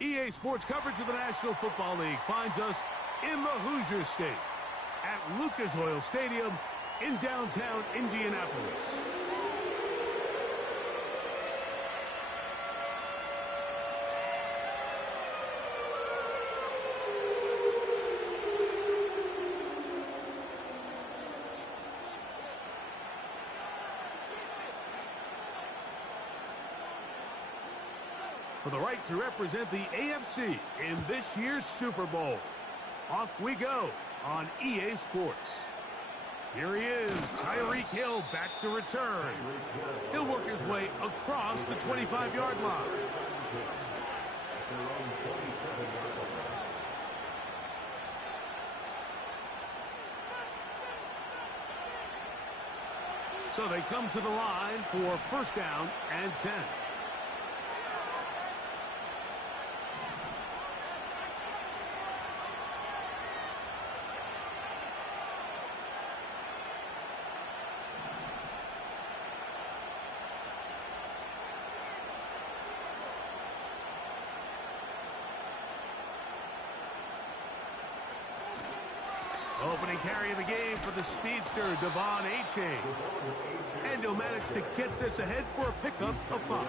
EA Sports coverage of the National Football League finds us in the Hoosier State at Lucas Oil Stadium in downtown Indianapolis. For the right to represent the AFC in this year's Super Bowl. Off we go on EA Sports. Here he is, Tyreek Hill back to return. He'll work his way across the 25-yard line. So they come to the line for first down and 10. Opening carry of the game for the speedster, Devon Achane. And he'll manage to get this ahead for a pickup of 5.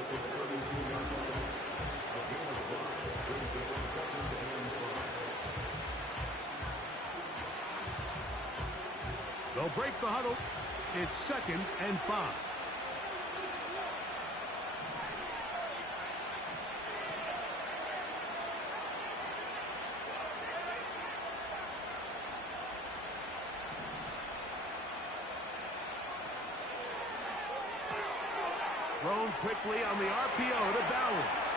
They'll break the huddle. It's 2nd and 5. Thrown quickly on the RPO to Bowers.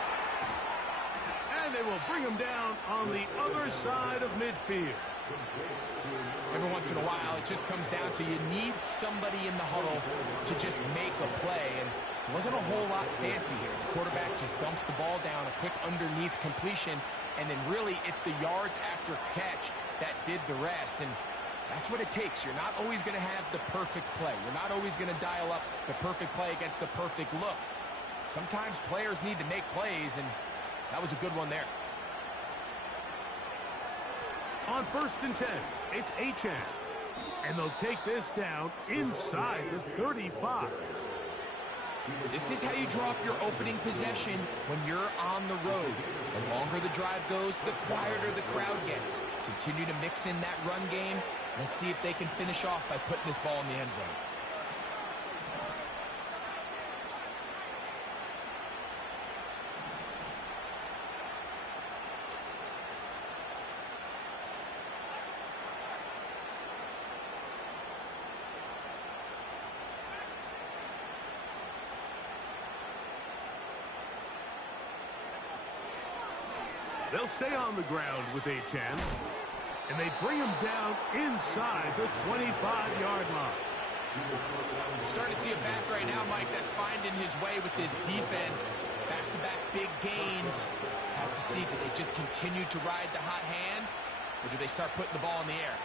And they will bring him down on the other side of midfield. Every once in a while, it just comes down to you need somebody in the huddle to just make a play. And it wasn't a whole lot fancy here. The quarterback just dumps the ball down, a quick underneath completion. And then really, it's the yards after catch that did the rest. And that's what it takes. You're not always going to have the perfect play. You're not always going to dial up the perfect play against the perfect look. Sometimes players need to make plays, and that was a good one there. On 1st and 10, it's Achane. And they'll take this down inside the 35. This is how you drop your opening possession when you're on the road. The longer the drive goes, the quieter the crowd gets. Continue to mix in that run game. Let's see if they can finish off by putting this ball in the end zone. They'll stay on the ground with Achane. And they bring him down inside the 25-yard line. We're starting to see a back right now, Mike, that's finding his way with this defense. Back-to-back big gains. Have to see, do they just continue to ride the hot hand, or do they start putting the ball in the air?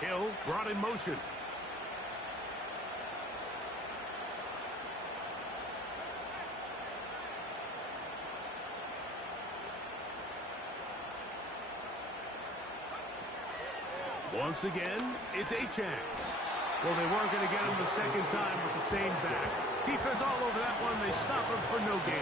Hill brought in motion. Once again, it's Achane. Well, they weren't going to get him the second time with the same back. Defense all over that one. They stop him for no gain.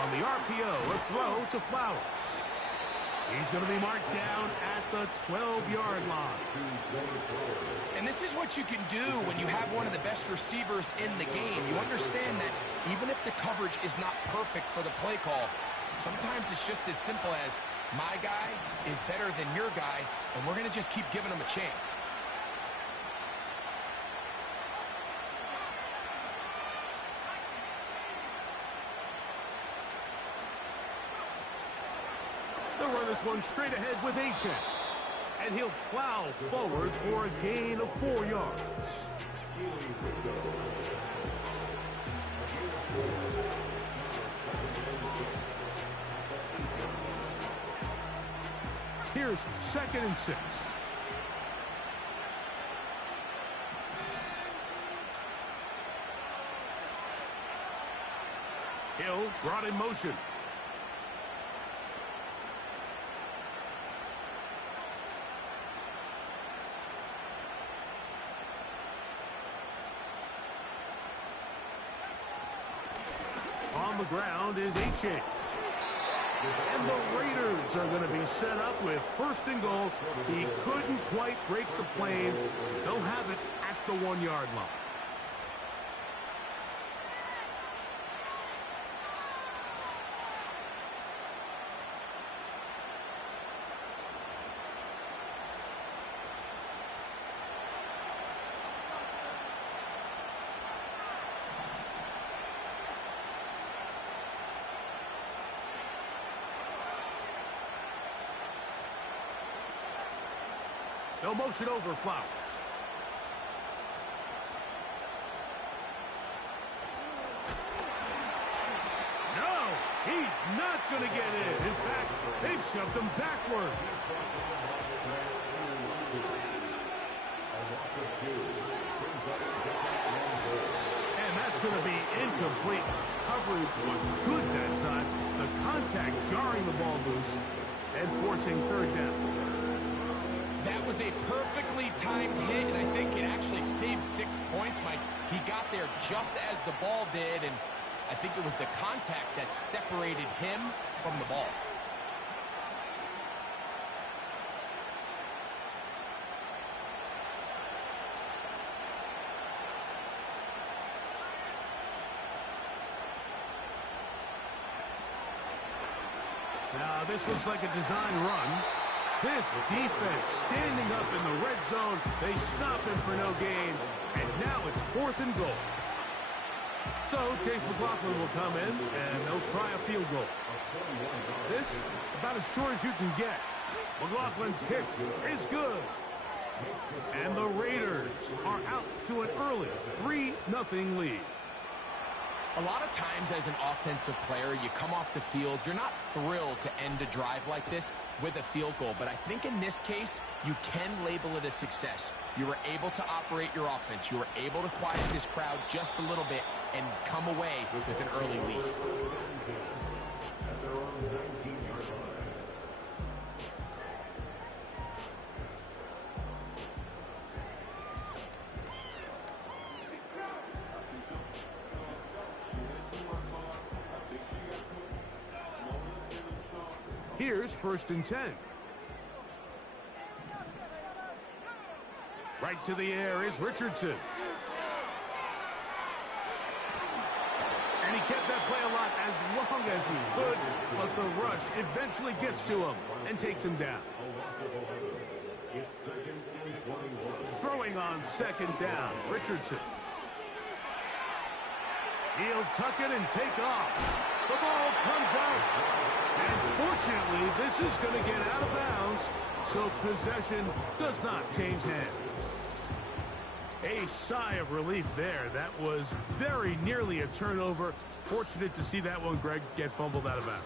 On the RPO, a throw to Flowers. He's going to be marked down at the 12-yard line. And this is what you can do when you have one of the best receivers in the game. You understand that even if the coverage is not perfect for the play call, sometimes it's just as simple as my guy is better than your guy, and we're going to just keep giving him a chance. They'll run this one straight ahead with H.N. And he'll plow forward for a gain of 4 yards. Here's 2nd and 6. Hill brought in motion. On the ground is H.A. And the Raiders are going to be set up with 1st and goal. He couldn't quite break the plane. They'll have it at the 1-yard line. They'll motion over Flowers. No, he's not going to get in. In fact, they've shoved him backwards. And that's going to be incomplete. Coverage was good that time. The contact jarring the ball loose and forcing 3rd down. That was a perfectly timed hit, and I think it actually saved 6 points, Mike. He got there just as the ball did, and I think it was the contact that separated him from the ball. Now, this looks like a design run. This defense standing up in the red zone. They stop him for no gain. And now it's 4th and goal. So Chase McLaughlin will come in, and they'll try a field goal. This, about as short as you can get. McLaughlin's kick is good. And the Raiders are out to an early 3-0 lead. A lot of times as an offensive player, you come off the field, you're not thrilled to end a drive like this with a field goal. But I think in this case, you can label it a success. You were able to operate your offense. You were able to quiet this crowd just a little bit and come away with an early lead. Here's 1st and 10. Right to the air is Richardson. And he kept that play alive as long as he could, but the rush eventually gets to him and takes him down. Throwing on 2nd down, Richardson. He'll tuck it and take off. The ball comes out. And fortunately, this is going to get out of bounds, so possession does not change hands. A sigh of relief there. That was very nearly a turnover. Fortunate to see that one, Greg, get fumbled out of bounds.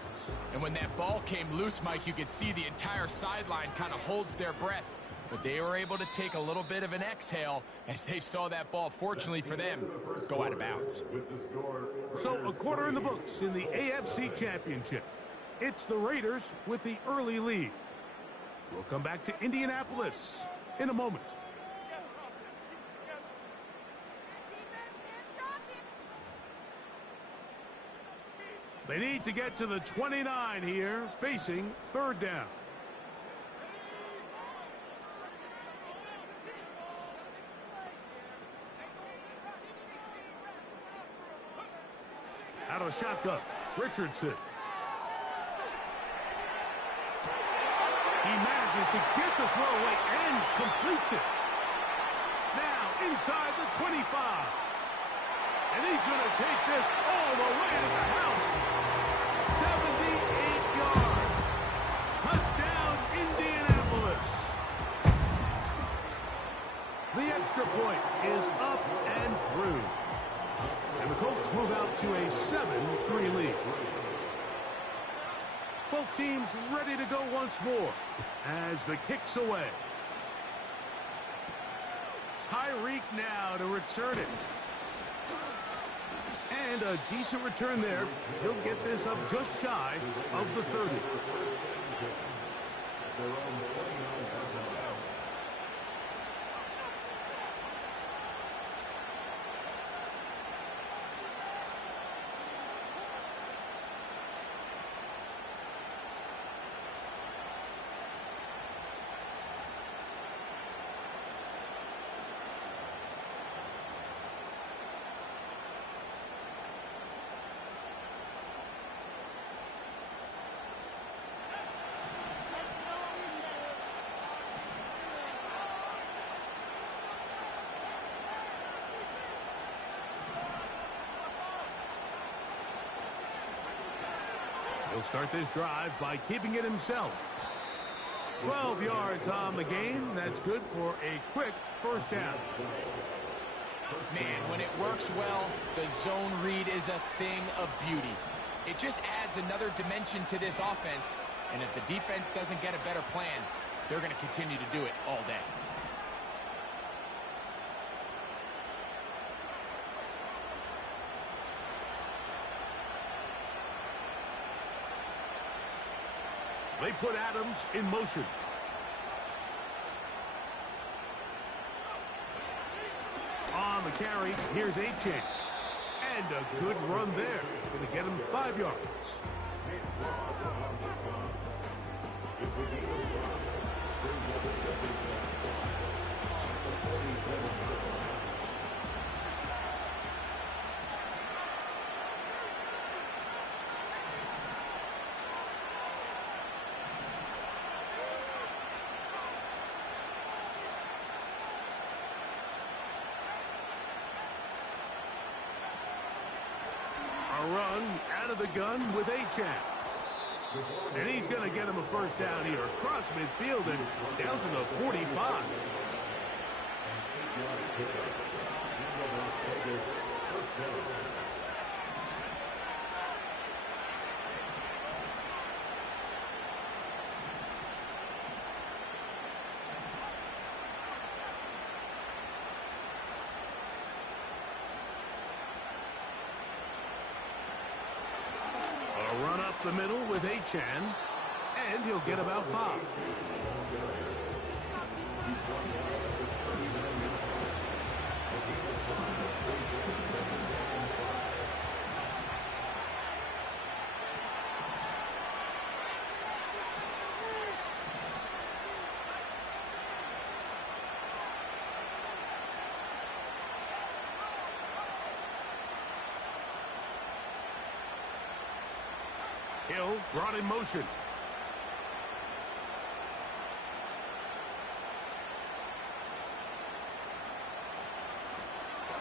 And when that ball came loose, Mike, you could see the entire sideline kind of holds their breath. But they were able to take a little bit of an exhale as they saw that ball, fortunately for them, go out of bounds. So a quarter in the books in the AFC Championship. It's the Raiders with the early lead. We'll come back to Indianapolis in a moment. They need to get to the 29 here, facing 3rd down. Out of the shotgun, Richardson. He manages to get the throw away and completes it. Now inside the 25. And he's going to take this all the way to the house. 78 yards. Touchdown. extra point is up and through. And the Colts move out to a 7-3 lead. Both teams ready to go once more as the kick's away. Tyreek now to return it. And a decent return there. He'll get this up just shy of the 30. He'll start this drive by keeping it himself. 12 yards on the game. That's good for a quick first down. Man, when it works well, the zone read is a thing of beauty. It just adds another dimension to this offense. And if the defense doesn't get a better plan, they're going to continue to do it all day. They put Adams in motion. On the carry, here's Achane. And a good run there. Going to get him 5 yards. Run out of the gun with Achane. And he's going to get him a first down here across midfield and down to the 45. Run up the middle with Achane, and he'll get about 5. Hill brought in motion.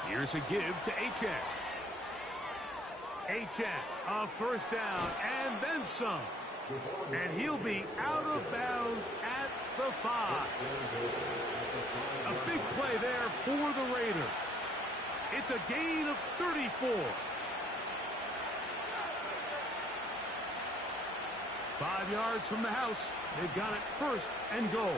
Here's a give to Achane. Achane, a first down, and then some. And he'll be out of bounds at the 5. A big play there for the Raiders. It's a gain of 34. 5 yards from the house. They've got it first and goal.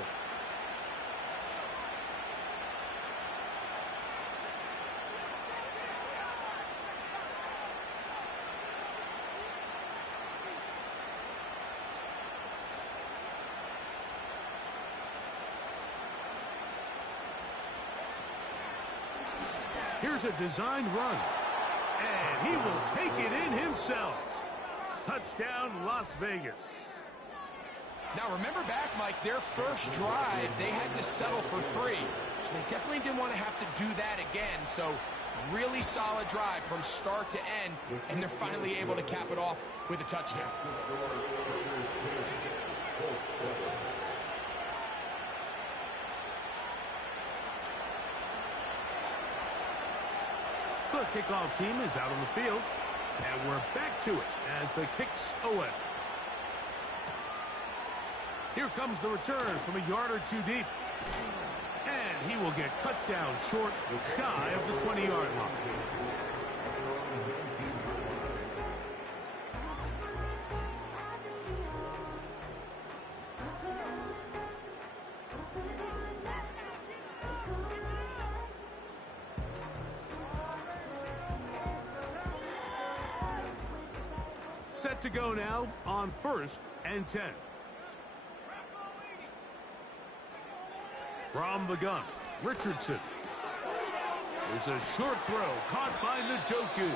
Here's a designed run. And he will take it in himself. Touchdown, Las Vegas. Now, remember back, Mike, their first drive, they had to settle for 3. So they definitely didn't want to have to do that again. So really solid drive from start to end, and they're finally able to cap it off with a touchdown. The kickoff team is out on the field. And we're back to it as the kick's away. Here comes the return from a yard or 2 deep. And he He will get cut down short, shy of the 20-yard line. Set to go now on 1st and 10. From the gun, Richardson. There's a short throw caught by Njoku.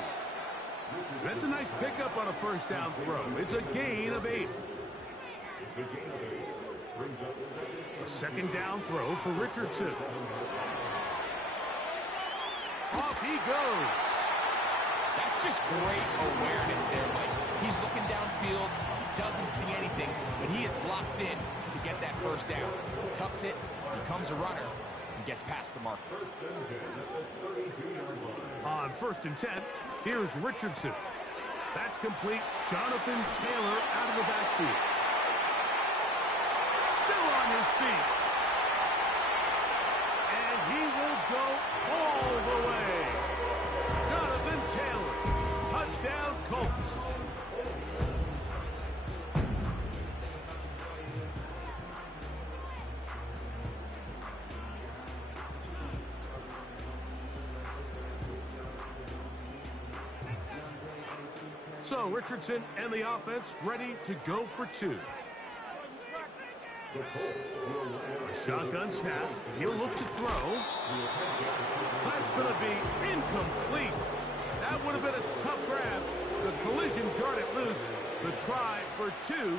That's a nice pickup on a first down throw. It's a gain of 8. A second down throw for Richardson. Off he goes. That's just great awareness there, Mike. He's looking downfield, doesn't see anything, but he is locked in to get that first down. Tucks it, becomes a runner, and gets past the marker. On 1st and 10, here's Richardson. That's complete. Jonathan Taylor out of the backfield. Still on his feet. And he will go all the way. Jonathan Taylor. Touchdown, Colts. So Richardson and the offense ready to go for 2. A shotgun snap. He'll look to throw. That's going to be incomplete. That would have been a tough grab. The collision jarred it loose. The try for 2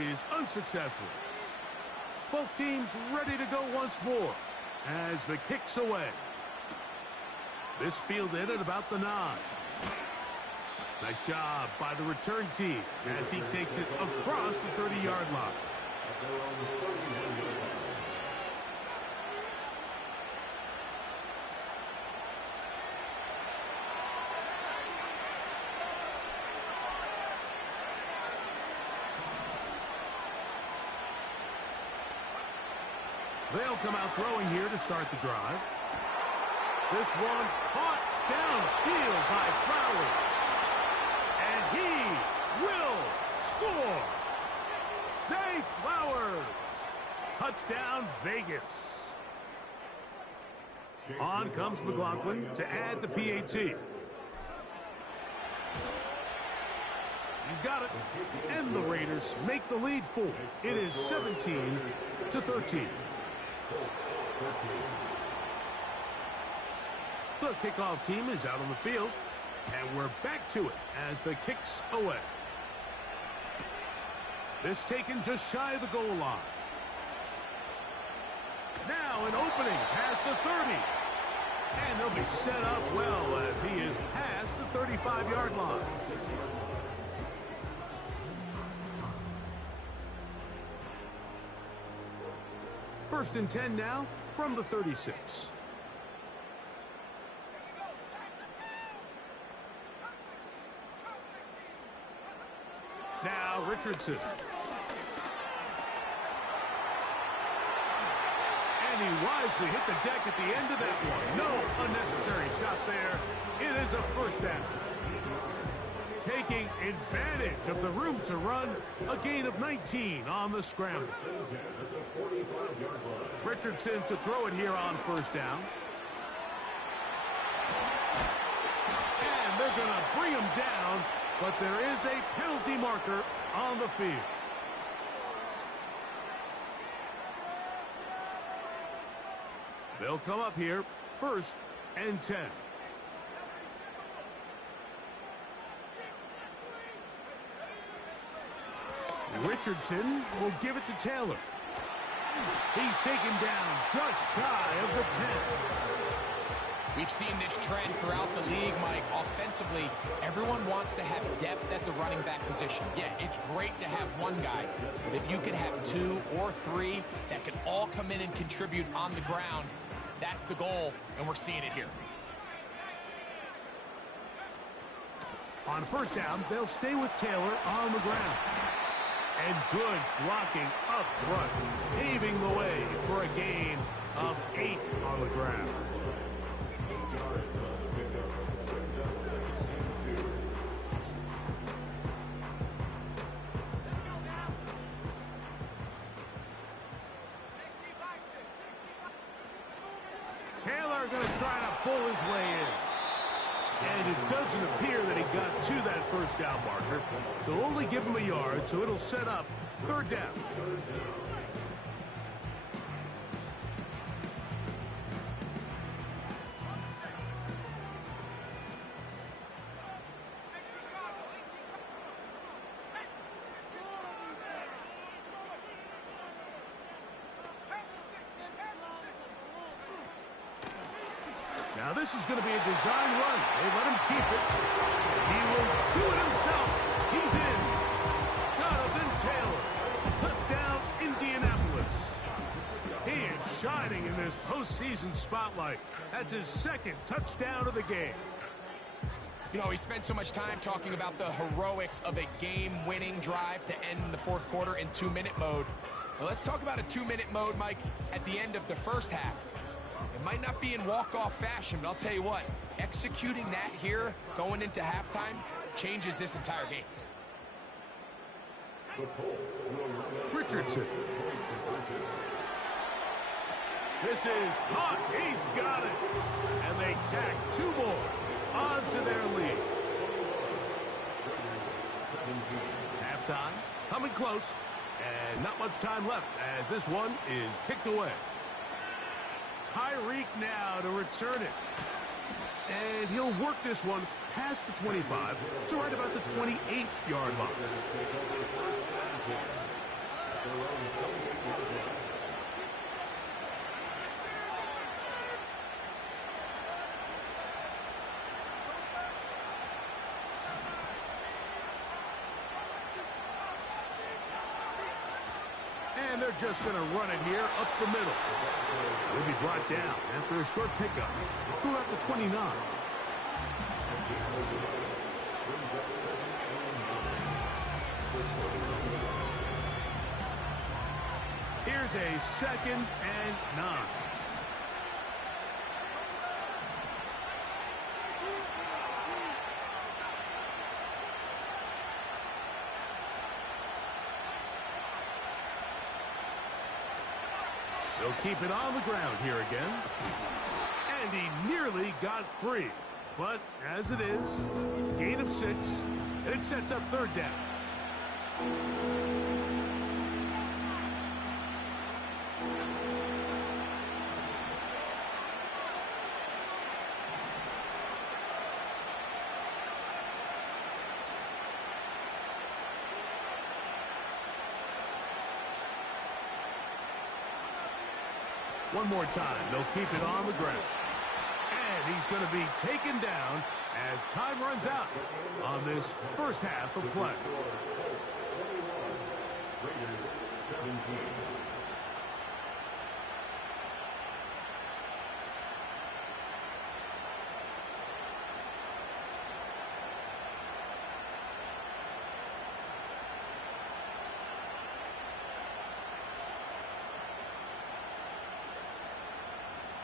is unsuccessful. Both teams ready to go once more as the kick's away. This fielded at about the 9. Nice job by the return team as he takes it across the 30-yard line. They'll come out throwing here to start the drive. This one caught downfield by Flowers. And he will score. Zay Flowers. Touchdown, Vegas. On comes McLaughlin to add the PAT. He's got it. And the Raiders make the lead 4. It is 17-13. The kickoff team is out on the field. And we're back to it as the kick's away. This taken just shy of the goal line. Now an opening past the 30. And they'll be set up well as he is past the 35-yard line. First and 10 now from the 36. Now Richardson. And he wisely hit the deck at the end of that one. No unnecessary shot there. It is a first down. Taking advantage of the room to run. A gain of 19 on the scramble. Richardson to throw it here on first down. And they're going to bring him down. But there is a penalty marker on the field. They'll come up here, 1st and 10. Richardson will give it to Taylor. He's taken down just shy of the 10. We've seen this trend throughout the league, Mike. Offensively, everyone wants to have depth at the running back position. Yeah, it's great to have one guy, but if you can have 2 or 3 that can all come in and contribute on the ground, that's the goal, and we're seeing it here. On first down, they'll stay with Taylor on the ground. And good blocking up front, paving the way for a gain of 8 on the are going to try to pull his way in. And it doesn't appear that he got to that first down marker. They'll only give him a yard, so it'll set up third down. Now this is going to be a design run. They let him keep it. He will do it himself. He's in. Jonathan Taylor. Touchdown, Indianapolis. He is shining in this postseason spotlight. That's his second touchdown of the game. You know, he spent so much time talking about the heroics of a game-winning drive to end the fourth quarter in 2-minute mode. Well, let's talk about a 2-minute mode, Mike, at the end of the first half. It might not be in walk-off fashion, but I'll tell you what, executing that here, going into halftime, changes this entire game. Richardson. This is caught. He's got it. And they tack 2 more onto their lead. Halftime, coming close, and not much time left as this one is kicked away. Tyreek now to return it. And he'll work this one past the 25 to right about the 28-yard line. And they're just going to run it here up the middle. He'll be brought down after a short pickup to about the 29. Here's a 2nd and 9. They'll keep it on the ground here again. And he nearly got free. But as it is, gain of 6, and it sets up third down. One more time, they'll keep it on the ground. And he's going to be taken down as time runs out on this first half of play.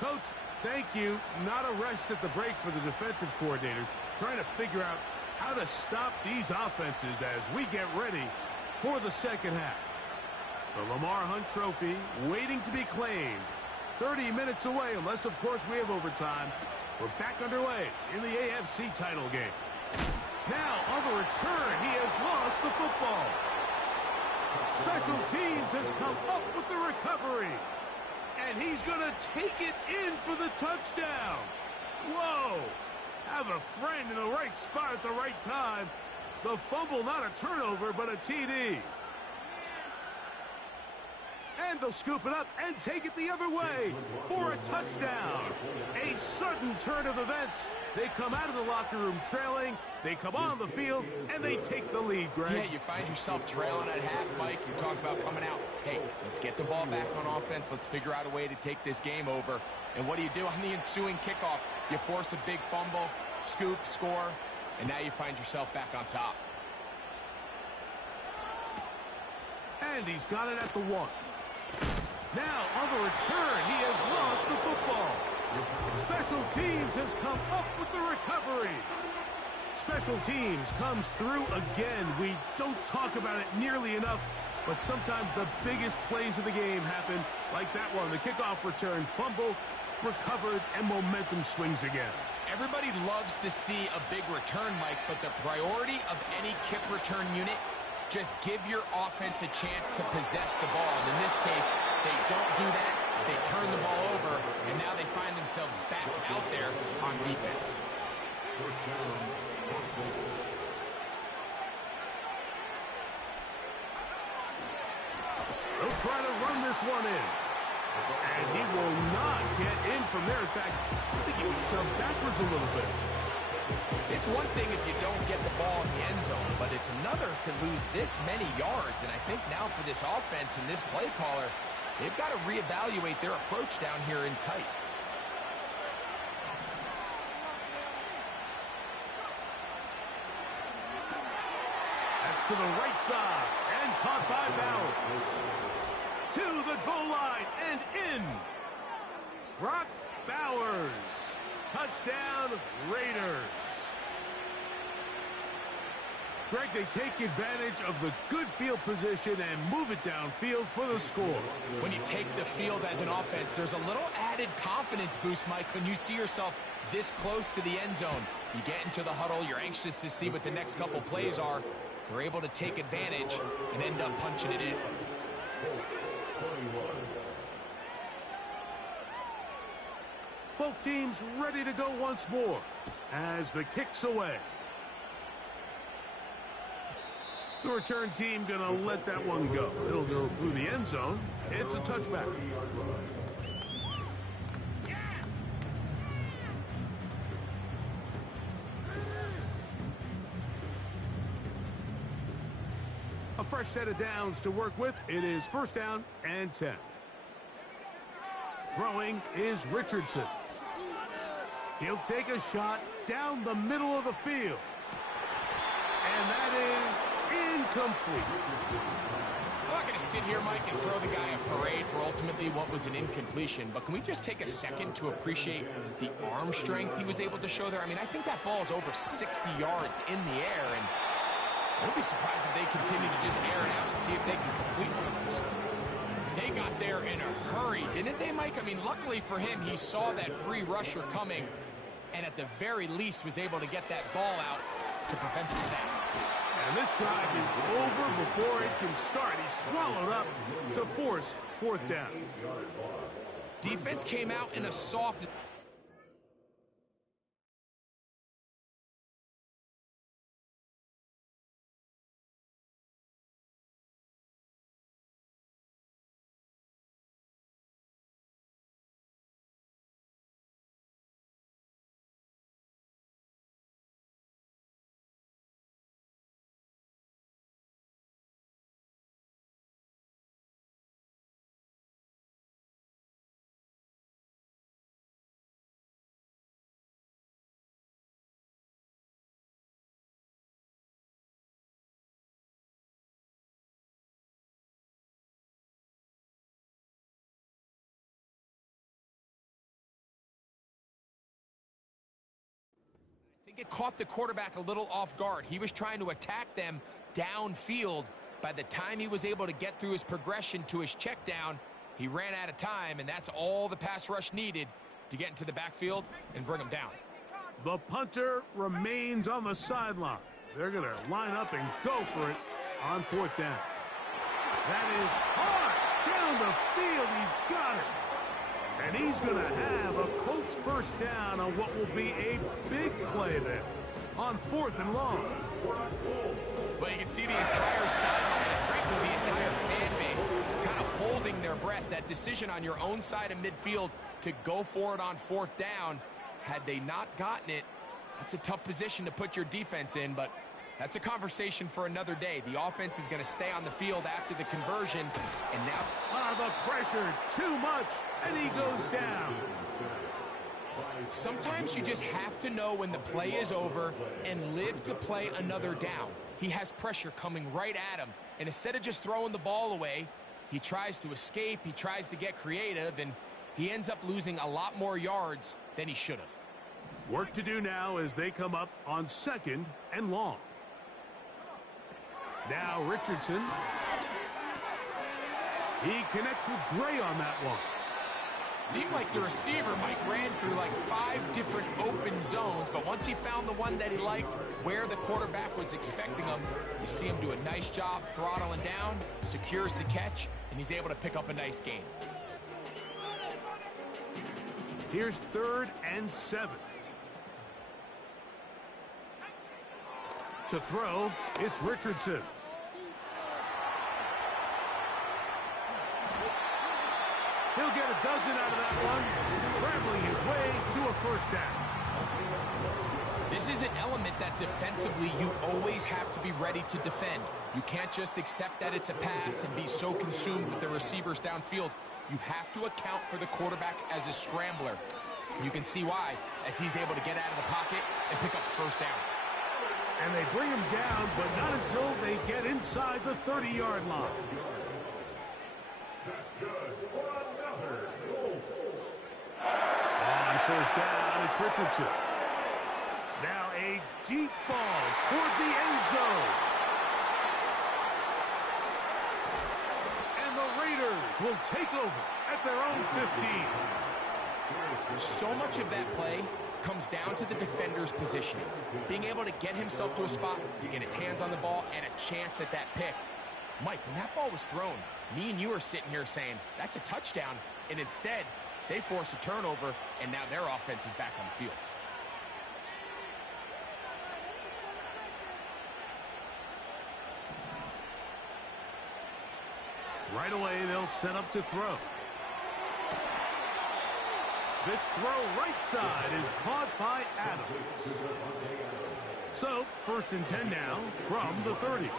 Coach, thank you. Not a rest at the break for the defensive coordinators, trying to figure out how to stop these offenses as we get ready for the second half. The Lamar Hunt Trophy waiting to be claimed. 30 minutes away, unless, of course, we have overtime. We're back underway in the AFC title game. Now, on the return, he has lost the football. Special teams has come up with the recovery. And he's going to take it in for the touchdown. Whoa. Have a friend in the right spot at the right time. The fumble, not a turnover, but a TD. And they'll scoop it up and take it the other way for a touchdown. A sudden turn of events. They come out of the locker room trailing. They come on the field, and they take the lead, Greg. Yeah, you find yourself trailing at half, Mike. You talk about coming out. Hey, let's get the ball back on offense. Let's figure out a way to take this game over. And what do you do on the ensuing kickoff? You force a big fumble, scoop, score, and now you find yourself back on top. And he's got it at the 1. Now, on the return, he has lost the football. Special teams has come up with the recovery. Special teams comes through again. We don't talk about it nearly enough, But sometimes the biggest plays of the game happen like that one. The kickoff return, fumble, recovered, and momentum swings again. Everybody loves to see a big return, Mike, but the priority of any kick return unit, just give your offense a chance to possess the ball. And in this case, they don't do that. They turn the ball over, and now they find themselves back out there on defense. They'll try to run this one in. And he will not get in from there. In fact, I think he was shoved backwards a little bit. It's one thing if you don't get the ball in the end zone, but it's another to lose this many yards. And I think now for this offense and this play caller, they've got to reevaluate their approach down here in tight. That's to the right side and caught by Bowers. To the goal line and in. Brock Bowers. Touchdown, Raiders. Greg, they take advantage of the good field position and move it downfield for the score. When you take the field as an offense, there's a little added confidence boost, Mike, when you see yourself this close to the end zone. You get into the huddle, you're anxious to see what the next couple plays are. They're able to take advantage and end up punching it in. Both teams ready to go once more as the kick's away. The return team gonna let that one go. It'll go through the end zone. It's a touchback. A fresh set of downs to work with. It is first down and 10. Throwing is Richardson. He'll take a shot down the middle of the field. And that is incomplete. I'm not going to sit here, Mike, and throw the guy a parade for ultimately what was an incompletion, but can we just take a second to appreciate the arm strength he was able to show there? I mean, I think that ball is over 60 yards in the air, and I would be surprised if they continue to just air it out and see if they can complete one of those. They got there in a hurry, didn't they, Mike? I mean, luckily for him, he saw that free rusher coming, and at the very least was able to get that ball out to prevent the sack. And this drive is over before it can start. He's swallowed up to force fourth down. Defense came out in a soft... I think it caught the quarterback a little off guard. He was trying to attack them downfield. By the time he was able to get through his progression to his check down, he ran out of time, and that's all the pass rush needed to get into the backfield and bring him down. The punter remains on the sideline. They're going to line up and go for it on fourth down. That is hard down the field. He's got it. And he's going to have a Colts first down on what will be a big play there on fourth and long. Well, you can see the entire sideline and, frankly, the entire fan base kind of holding their breath. That decision on your own side of midfield to go for it on fourth down, had they not gotten it, that's a tough position to put your defense in, but that's a conversation for another day. The offense is going to stay on the field after the conversion, and now... the pressure, too much, and he goes down. Sometimes you just have to know when the play is over and live to play another down. He has pressure coming right at him, and instead of just throwing the ball away, he tries to escape, he tries to get creative, and he ends up losing a lot more yards than he should have. Work to do now as they come up on second and long. Now Richardson He connects with Gray on that one. Seemed like the receiver, Mike, ran through like 5 different open zones, but once he found the one that he liked, where the quarterback was expecting him, you see him do a nice job throttling down, secures the catch, and he's able to pick up a nice gain. Here's 3rd and 7. To throw, it's Richardson. He'll get a dozen out of that one, scrambling his way to a first down. This is an element that defensively you always have to be ready to defend. You can't just accept that it's a pass and be so consumed with the receivers downfield. You have to account for the quarterback as a scrambler. You can see why, as he's able to get out of the pocket and pick up the first down. And they bring him down, but not until they get inside the 30-yard line. On first down, it's Richardson. Now a deep ball toward the end zone. And the Raiders will take over at their own 15. So much of that play comes down to the defender's positioning. Being able to get himself to a spot, to get his hands on the ball, and a chance at that pick. Mike, when that ball was thrown, me and you are sitting here saying, that's a touchdown, and instead, they force a turnover, and now their offense is back on the field. Right away, they'll set up to throw. This throw right side is caught by Adams. So, 1st and 10 now from the 30.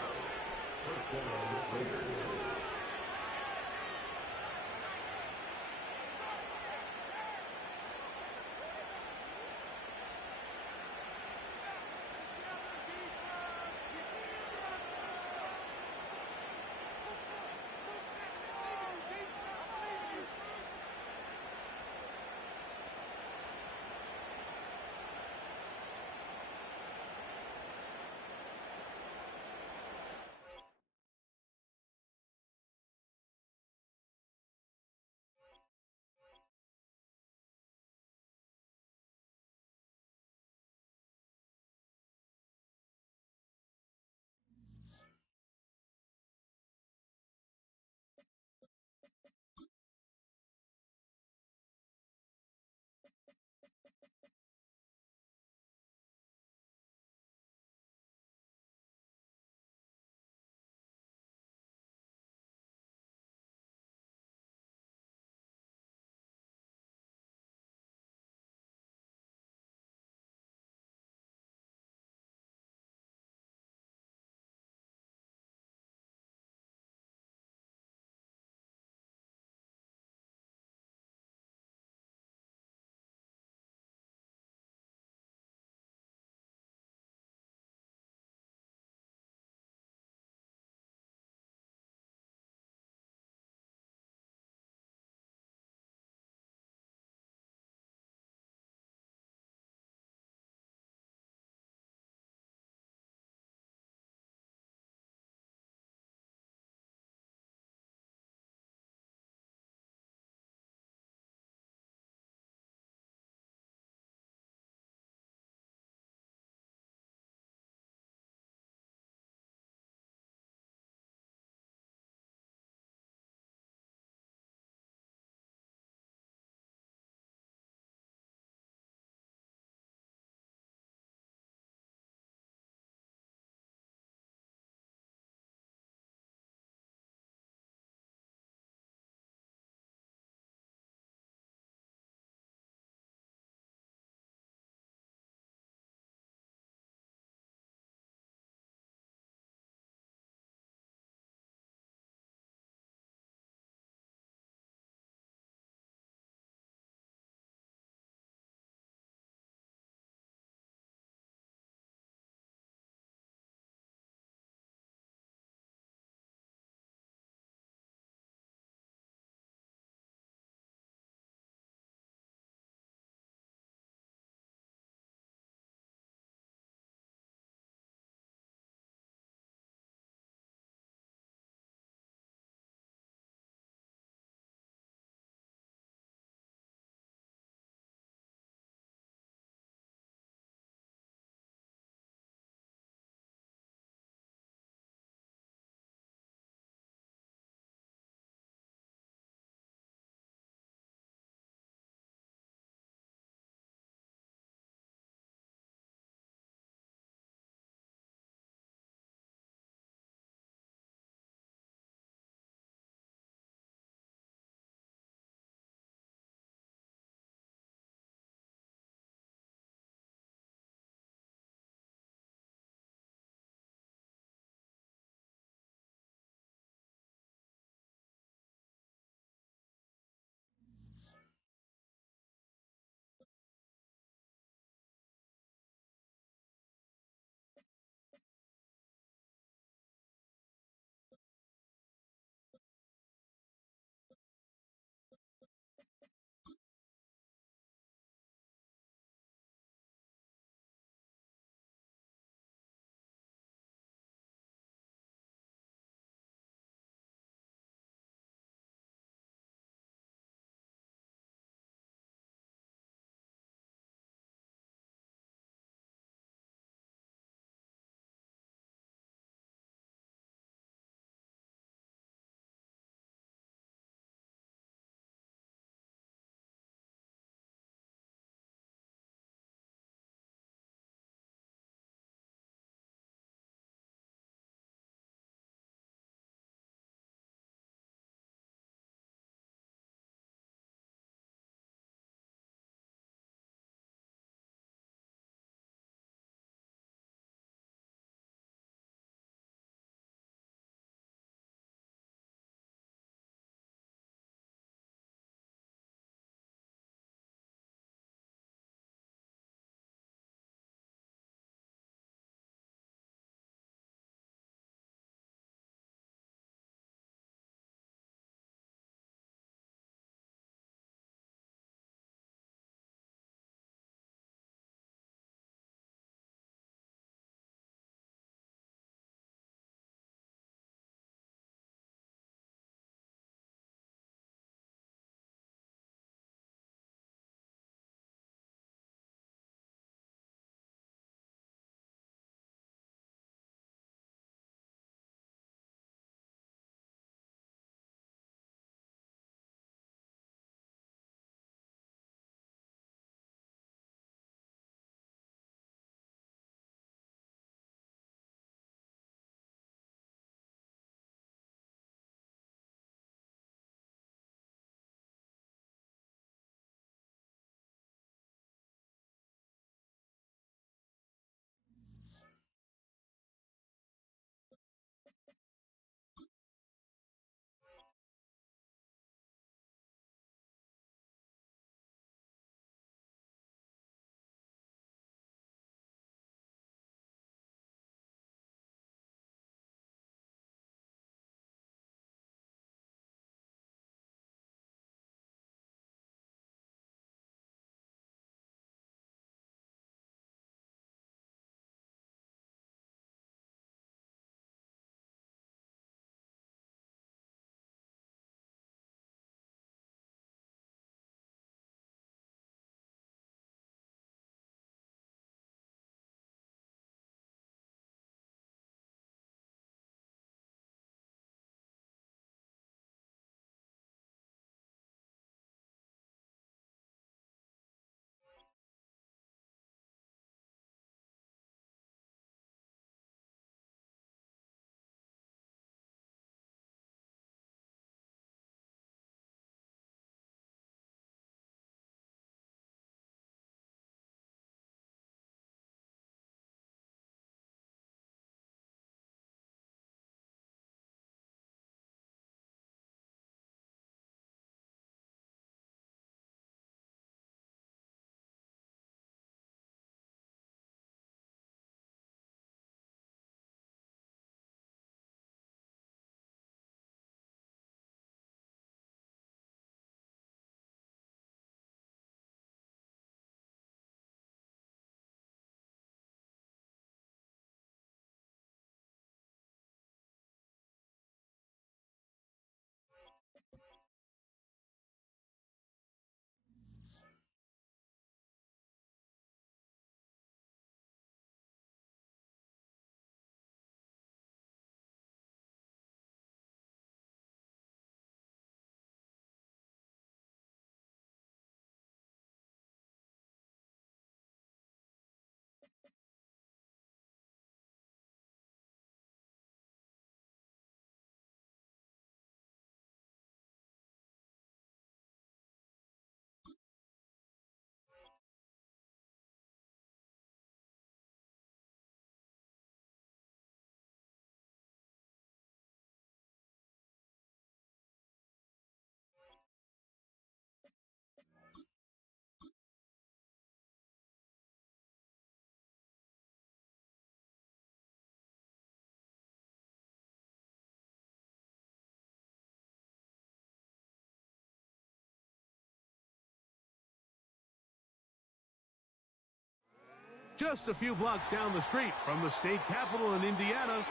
Just a few blocks down the street from the state capitol in Indiana,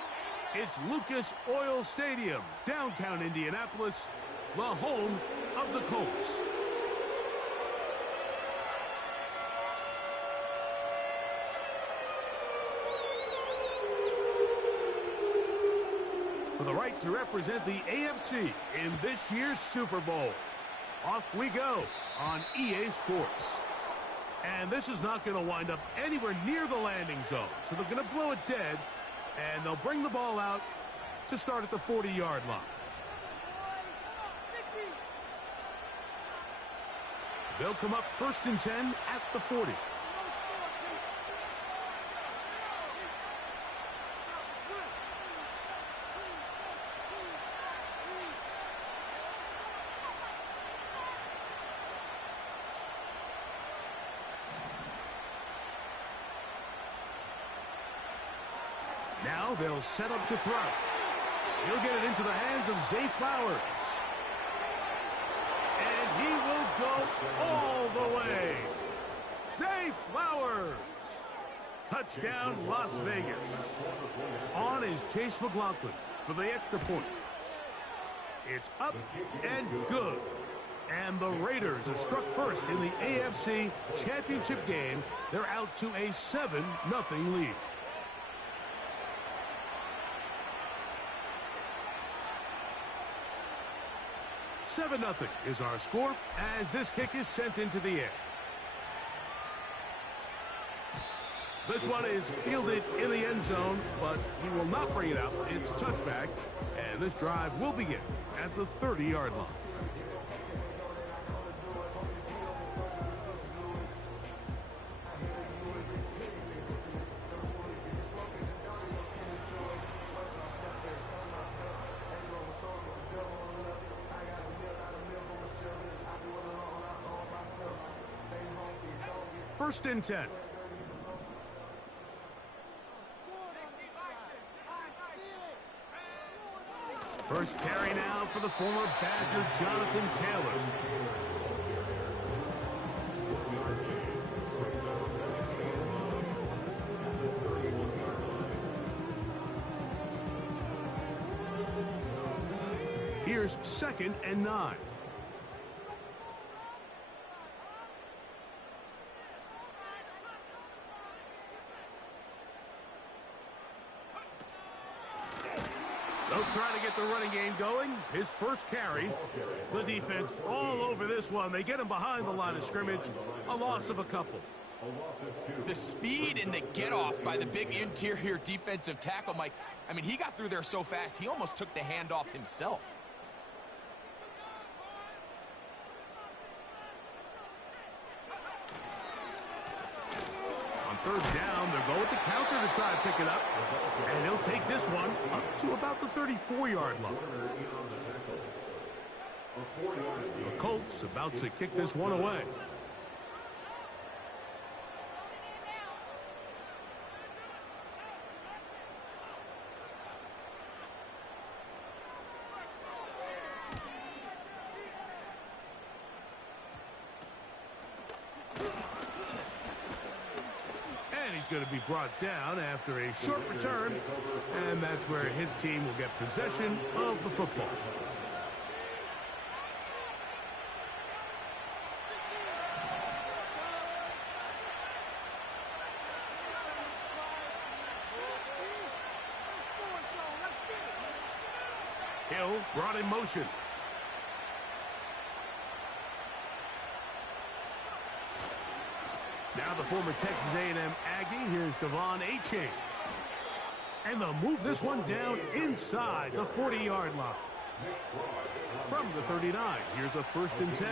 it's Lucas Oil Stadium, downtown Indianapolis, the home of the Colts. For the right to represent the AFC in this year's Super Bowl. Off we go on EA Sports. And this is not going to wind up anywhere near the landing zone. So they're going to blow it dead, and they'll bring the ball out to start at the 40-yard line. They'll come up 1st and 10 at the 40. Now they'll set up to throw. He'll get it into the hands of Zay Flowers. And he will go all the way. Zay Flowers. Touchdown, Las Vegas. On is Chase McLaughlin for the extra point. It's up and good. And the Raiders have struck first in the AFC Championship game. They're out to a 7-0 lead. Seven 0 is our score as this kick is sent into the air. This one is fielded in the end zone, but he will not bring it out. It's touchback, and this drive will begin at the 30-yard line. First and 10. First carry now for the former Badger, Jonathan Taylor. Here's 2nd and 9. They'll try to get the running game going. His first carry. The defense all over this one. They get him behind the line of scrimmage. A loss of a couple. The speed and the get-off by the big interior defensive tackle, Mike. I mean, he got through there so fast, he almost took the handoff himself. On 3rd down, they'll go with the counter to try to pick it up. And he'll take this one up to about the 34-yard line. The Colts about to kick this one away. He's going to be brought down after a short return, and that's where his team will get possession of the football. Hill brought in motion. Now the former Texas A&M Aggie, here's Devon Achane. And they'll move this one down inside the 40-yard line. From the 39, here's a 1st and 10.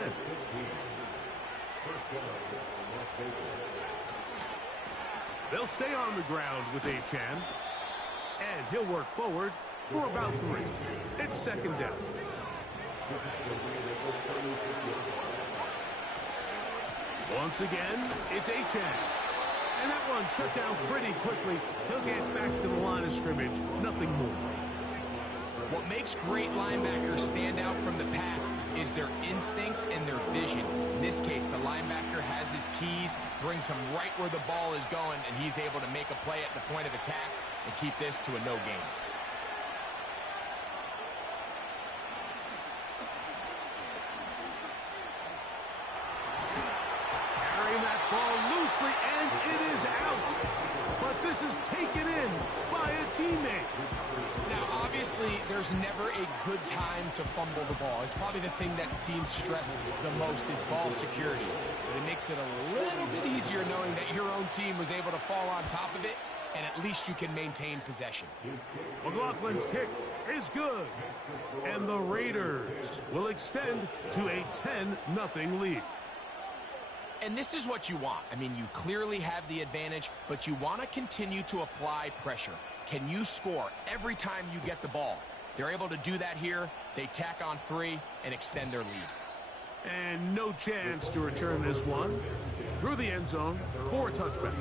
They'll stay on the ground with Achane. And he'll work forward for about 3. It's 2nd down. Once again, it's Achane. And that one shut down pretty quickly. He'll get back to the line of scrimmage. Nothing more. What makes great linebackers stand out from the pack is their instincts and their vision. In this case, the linebacker has his his keys, brings him right where the ball is going, and he's able to make a play at the point of attack and keep this to a no gain. Carrying that ball loosely, and it is out. But this is taken in by a teammate. Now, obviously, there's never a good time to fumble the ball. It's probably the thing that teams stress the most is ball security. But it makes it a little bit easier knowing that your own team was able to fall on top of it, and at least you can maintain possession. McLaughlin's kick is good. And the Raiders will extend to a 10-0 lead. And this is what you want. I mean, you clearly have the advantage, but you want to continue to apply pressure. Can you score every time you get the ball? They're able to do that here. They tack on 3 and extend their lead. And no chance to return this one through the end zone for a touchback.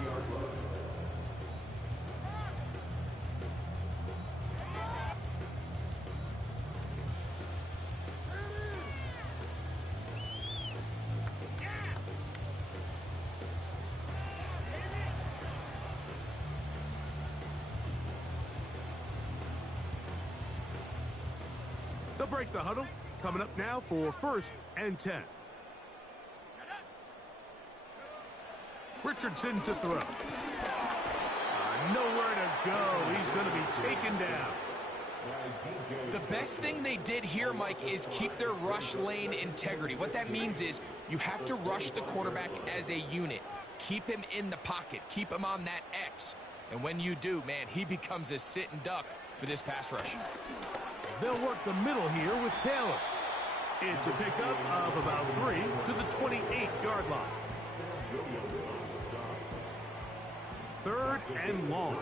They'll break the huddle. Coming up now for 1st and 10. Richardson to throw. Nowhere to go. He's going to be taken down. The best thing they did here, Mike, is keep their rush lane integrity. What that means is you have to rush the quarterback as a unit. Keep him in the pocket. Keep him on that X. And when you do, man, he becomes a sit and duck for this pass rush. They'll work the middle here with Taylor. It's a pickup of about 3 to the 28-yard line. 3rd and long.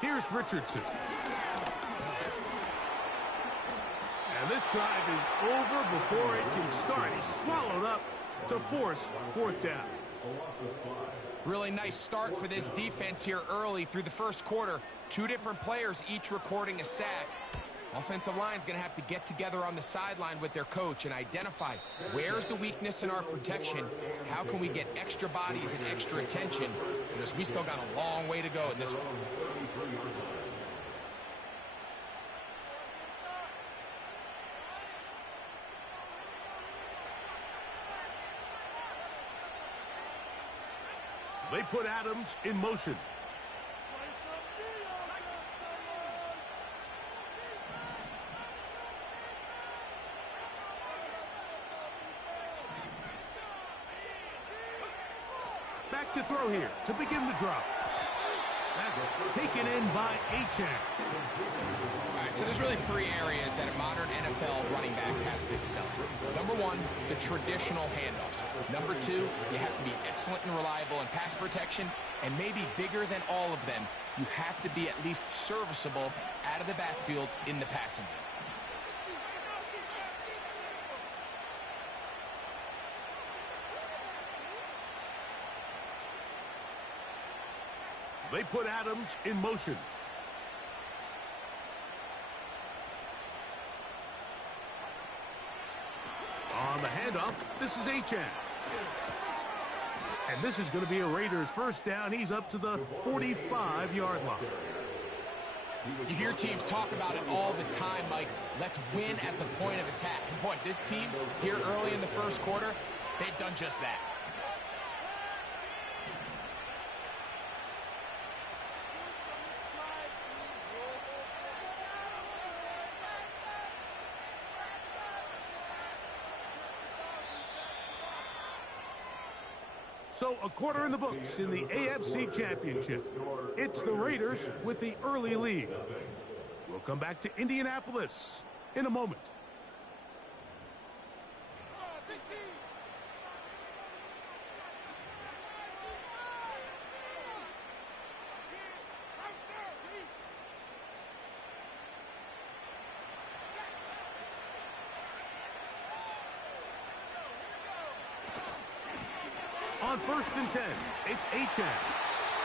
Here's Richardson. And this drive is over before it can start. He's swallowed up to force 4th down. Really nice start for this defense here early through the first quarter. 2 different players each recording a sack. Offensive line's going to have to get together on the sideline with their coach and identify where's the weakness in our protection, how can we get extra bodies and extra attention, because we still got a long way to go in this one. They put Adams in motion. Back to throw here to begin the drop. That's taken in by Achane. All right, so there's really 3 areas that a modern NFL running back has to excel in. Number 1, the traditional handoffs. Number 2, you have to be excellent and reliable in pass protection. And maybe bigger than all of them, you have to be at least serviceable out of the backfield in the passing game. They put Adams in motion. On the handoff, this is Achane. And this is going to be a Raiders 1st down. He's up to the 45-yard line. You hear teams talk about it all the time, Mike. Let's win at the point of attack. And boy, this team here early in the first quarter, they've done just that. So a quarter in the books in the AFC Championship. It's the Raiders with the early lead. We'll come back to Indianapolis in a moment. On 1st and 10, it's Achane.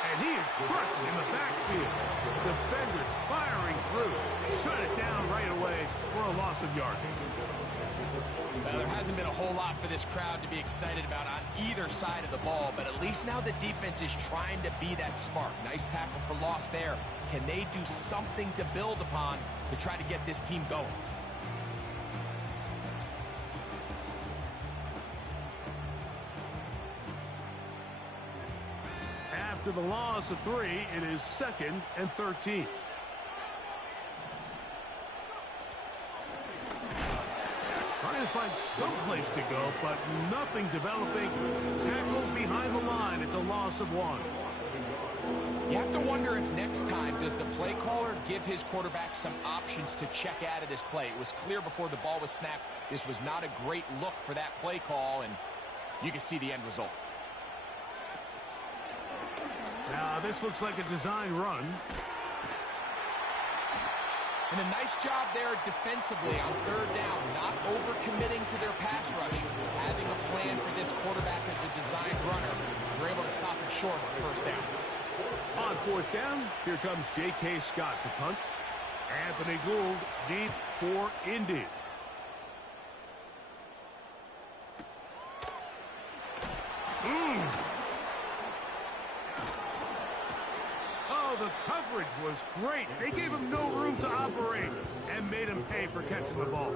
And he is crushed in the backfield. Defenders firing through. Shut it down right away for a loss of yardage. Well, there hasn't been a whole lot for this crowd to be excited about on either side of the ball, but at least now the defense is trying to be that spark. Nice tackle for loss there. Can they do something to build upon to try to get this team going? After the loss of 3, it is 2nd and 13. Trying to find some place to go, but nothing developing. Tackled behind the line. It's a loss of 1. You have to wonder if next time does the play caller give his quarterback some options to check out of this play. It was clear before the ball was snapped this was not a great look for that play call, and you can see the end result. Now this looks like a design run. And a nice job there defensively on 3rd down, not overcommitting to their pass rush. Having a plan for this quarterback as a design runner. They're able to stop him short on 1st down. On 4th down, here comes J.K. Scott to punt. Anthony Gould deep for Indy. Oh, the coverage was great. They gave him no room to operate and made him pay for catching the ball.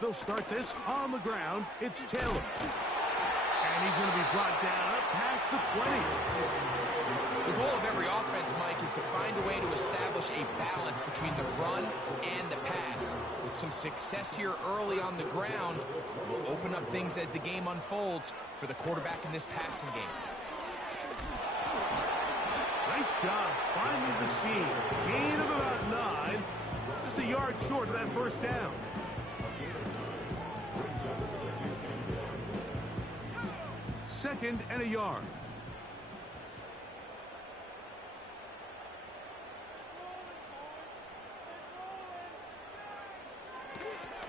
They'll start this on the ground. It's Taylor. And he's going to be brought down up past the 20. The goal of every offense, Mike, is to find a way to establish a balance between the run and the pass. With some success here early on the ground, will open up things as the game unfolds for the quarterback in this passing game. Nice job finding the seam. Gain of about 9. Just a yard short of that 1st down. Second and a yard.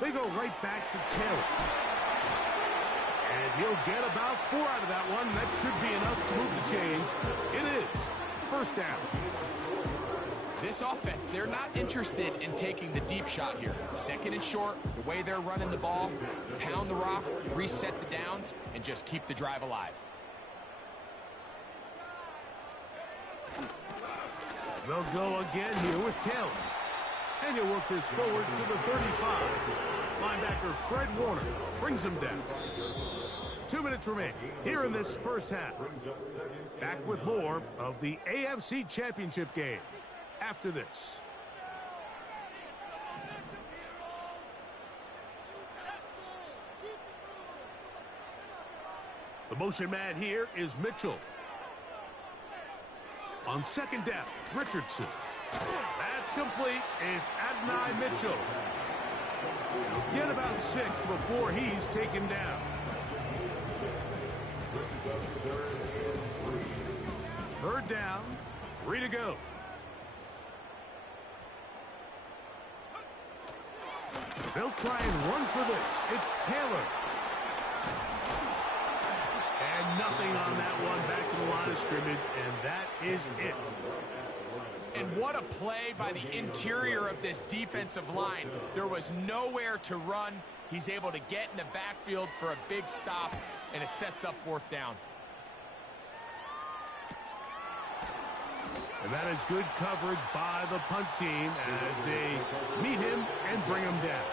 They go right back to Taylor. And he'll get about 4 out of that one. That should be enough to move the chains. It is 1st down. This offense, they're not interested in taking the deep shot here. 2nd and short, the way they're running the ball, pound the rock, reset the downs, and just keep the drive alive. They'll go again here with Taylor. And he'll work this forward to the 35. Linebacker Fred Warner brings him down. 2 minutes remain here in this 1st half. Back with more of the AFC Championship game after this. The motion man here is Mitchell. On 2nd down, Richardson. That's complete. It's Adonai Mitchell. Get about 6 before he's taken down. Third down, 3 to go. They'll try and run for this. It's Taylor. And nothing on that one. Back to the line of scrimmage, and that is it. And what a play by the interior of this defensive line. There was nowhere to run. He's able to get in the backfield for a big stop, and it sets up 4th down. And that is good coverage by the punt team as they meet him and bring him down.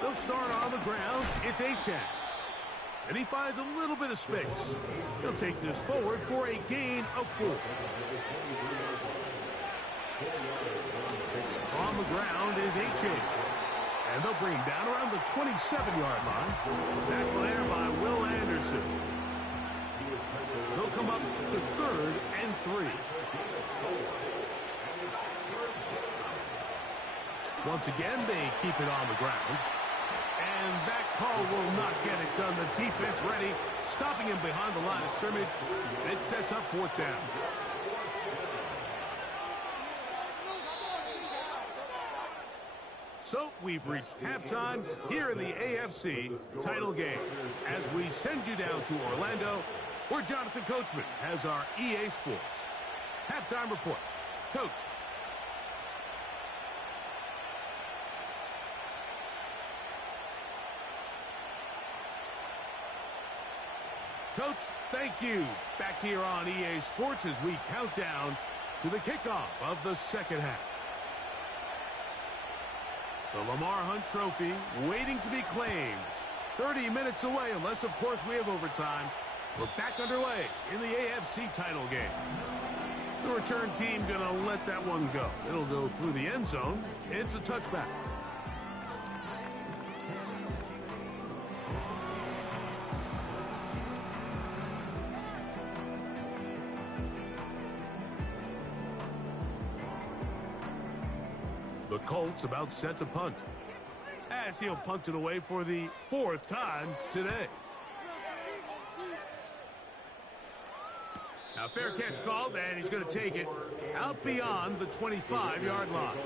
They'll start on the ground. It's Achane. And he finds a little bit of space. He'll take this forward for a gain of 4. On the ground is Achane. And they'll bring him down around the 27-yard line. Tackle there by Will Anderson. They'll come up to 3rd and 3. Once again, they keep it on the ground. And that call will not get it done. The defense ready, stopping him behind the line of scrimmage. It sets up 4th down. So we've reached halftime here in the AFC title game. As we send you down to Orlando, where Jonathan Coachman has our EA Sports halftime report. Coach. Coach, thank you. Back here on EA Sports as we count down to the kickoff of the second half. The Lamar Hunt Trophy waiting to be claimed. 30 minutes away, unless, of course, we have overtime. We're back underway in the AFC title game. The return team going to let that one go. It'll go through the end zone. It's a touchback. The Colts about set to punt, as he'll punt it away for the 4th time today. Now fair catch called, and he's going to take it out beyond the 25-yard line.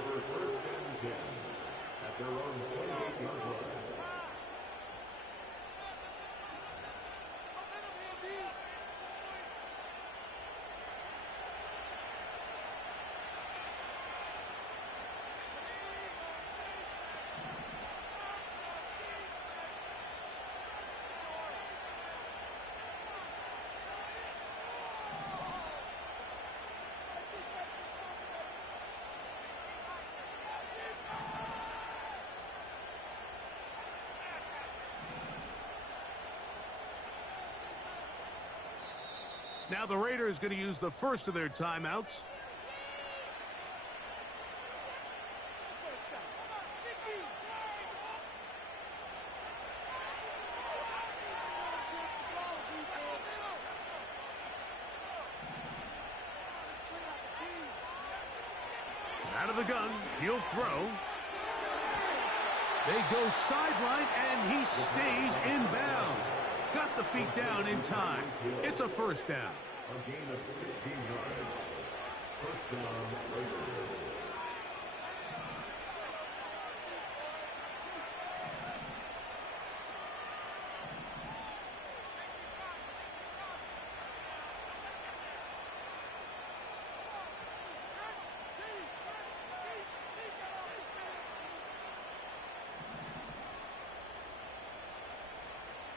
Now the Raiders going to use the first of their timeouts. Out of the gun, he'll throw. They go sideline, and he stays in bounds. Got the feet down in time. It's a 1st down. A gain of 16 yards. 1st down, Raiders.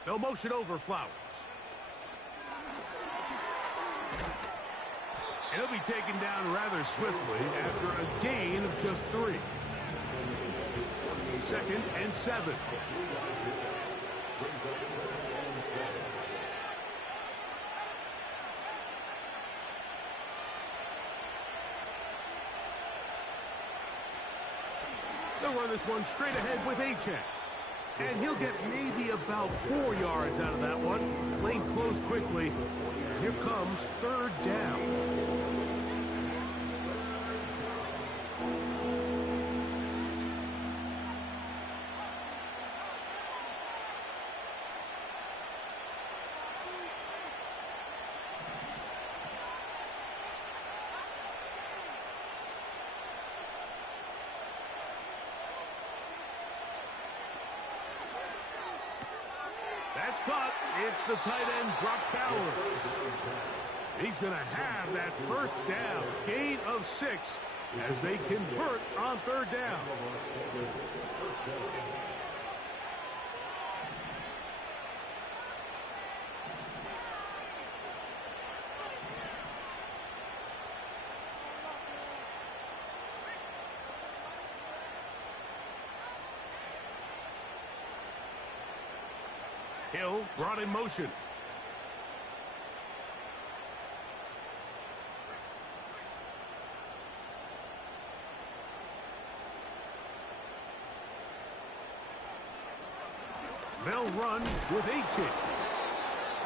They'll motion over Flowers. And he'll be taken down rather swiftly after a gain of just 3. 2nd and 7. They'll run this one straight ahead with Achane. And he'll get maybe about 4 yards out of that one. Playing close quickly. Here comes 3rd down. That's caught. It's the tight end, Brock Bowers. He's going to have that 1st down. Gain of 6 as they convert on 3rd down. Hill brought in motion. They'll run with Achane.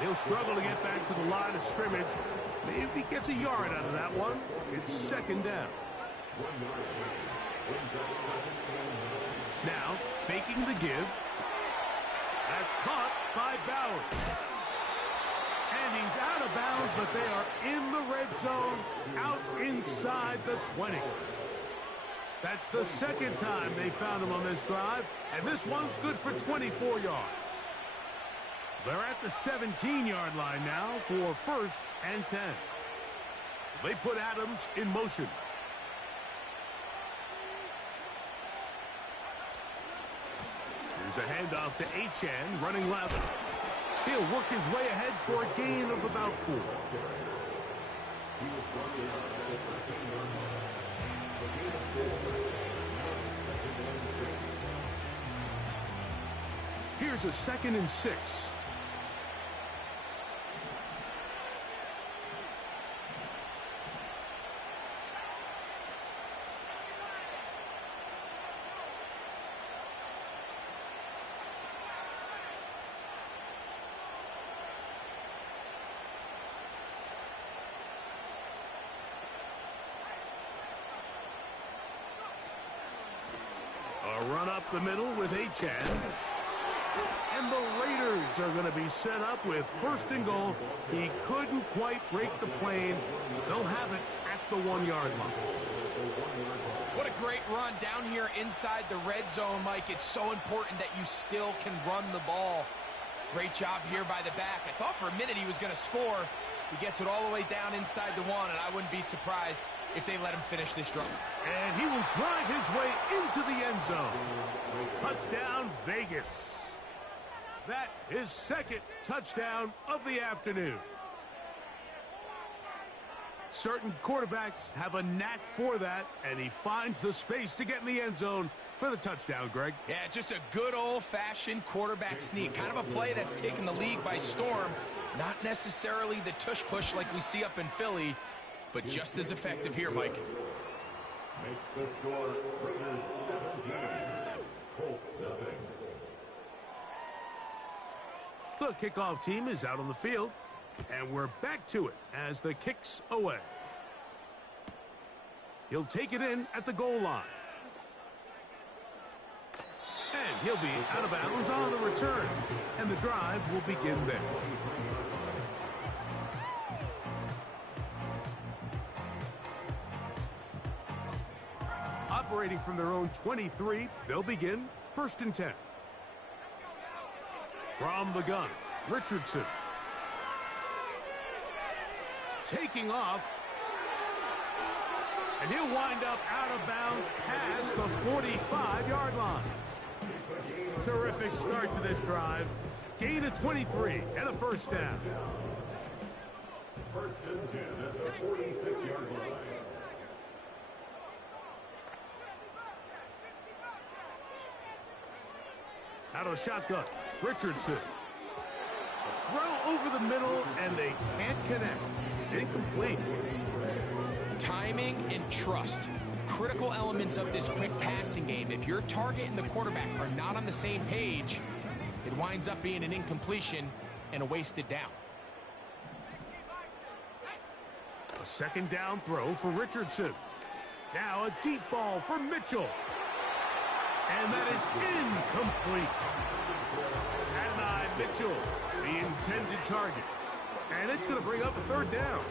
He'll struggle to get back to the line of scrimmage. Maybe he gets a yard out of that one. It's 2nd down. Now, faking the give. That's caught by Bowers. And he's out of bounds, but they are in the red zone, out inside the 20. That's the second time they found him on this drive, and this one's good for 24 yards. They're at the 17-yard line now for 1st and 10. They put Adams in motion. Here's a handoff to Achane, running left. He'll work his way ahead for a gain of about 4. Here's a 2nd and 6. A run up the middle with Achane. And the Raiders are going to be set up with 1st and goal. He couldn't quite break the plane. They'll have it at the 1-yard line. What a great run down here inside the red zone, Mike. It's so important that you still can run the ball. Great job here by the back. I thought for a minute he was going to score. He gets it all the way down inside the 1, and I wouldn't be surprised if they let him finish this drive. And he will drive his way into the end zone. Touchdown, Vegas. That is 2nd touchdown of the afternoon. Certain quarterbacks have a knack for that, and he finds the space to get in the end zone for the touchdown, Greg. Yeah, just a good old-fashioned quarterback sneak. Kind of a play that's taken the league by storm. Not necessarily the tush-push like we see up in Philly, but just as effective here, Mike. Makes the score Raiders 17, Colts nothing. The kickoff team is out on the field, and we're back to it as the kick's away. He'll take it in at the goal line. And he'll be out of bounds on the return, and the drive will begin there. Operating from their own 23, they'll begin 1st and 10. From the gun, Richardson. Taking off. And he'll wind up out of bounds past the 45-yard line. Terrific start to this drive. Gain of 23 and a 1st down. 1st and 10 at the 46-yard line. Out of the shotgun, Richardson. Throw over the middle, and they can't connect. It's incomplete. Timing and trust. Critical elements of this quick passing game. If your target and the quarterback are not on the same page, it winds up being an incompletion and a wasted down. A 2nd down throw for Richardson. Now a deep ball for Mitchell. And that is incomplete. Adonai Mitchell, the intended target. And it's going to bring up a 3rd down.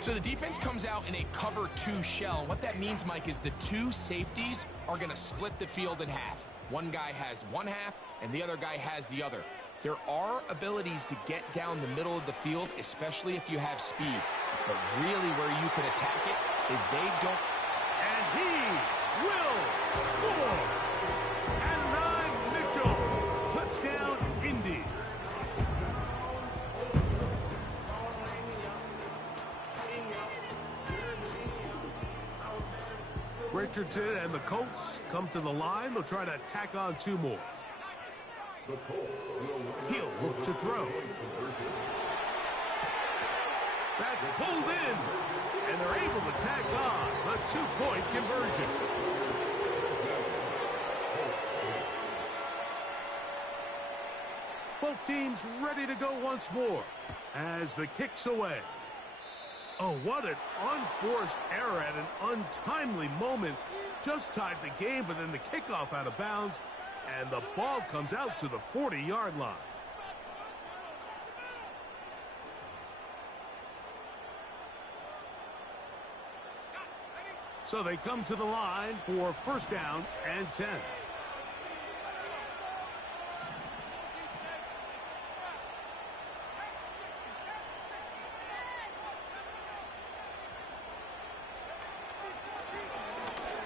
So the defense comes out in a cover 2 shell. What that means, Mike, is the 2 safeties are going to split the field in half. One guy has one half, and the other guy has the other. There are abilities to get down the middle of the field, especially if you have speed. But really where you can attack it is they don't. And he will score. Adonai Mitchell. Touchdown, Indy. Richardson and the Colts come to the line. They'll try to tack on 2 more. He'll look to throw. That's pulled in. And they're able to tack on the 2-point conversion. Both teams ready to go once more as the kick's away. Oh, what an unforced error at an untimely moment. Just tied the game, but then the kickoff out of bounds. and the ball comes out to the 40-yard line. So they come to the line for first down and 10.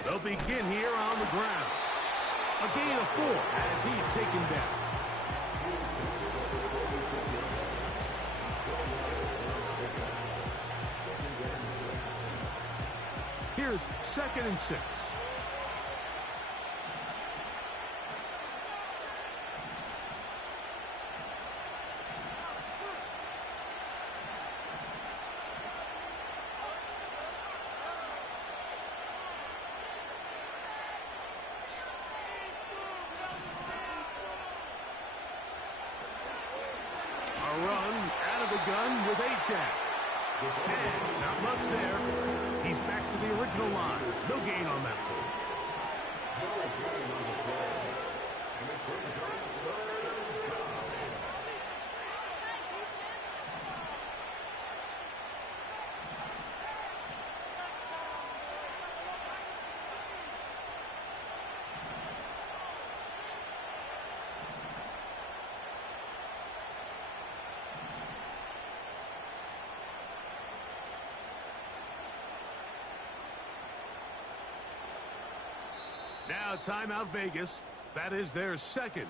They'll begin here on the ground. A gain of 4 as he's taken down. Here's 2nd and 6. A run out of the gun with A-Chat. And not much there. He's back to the original line. No gain on that play. Now timeout Vegas. That is their second.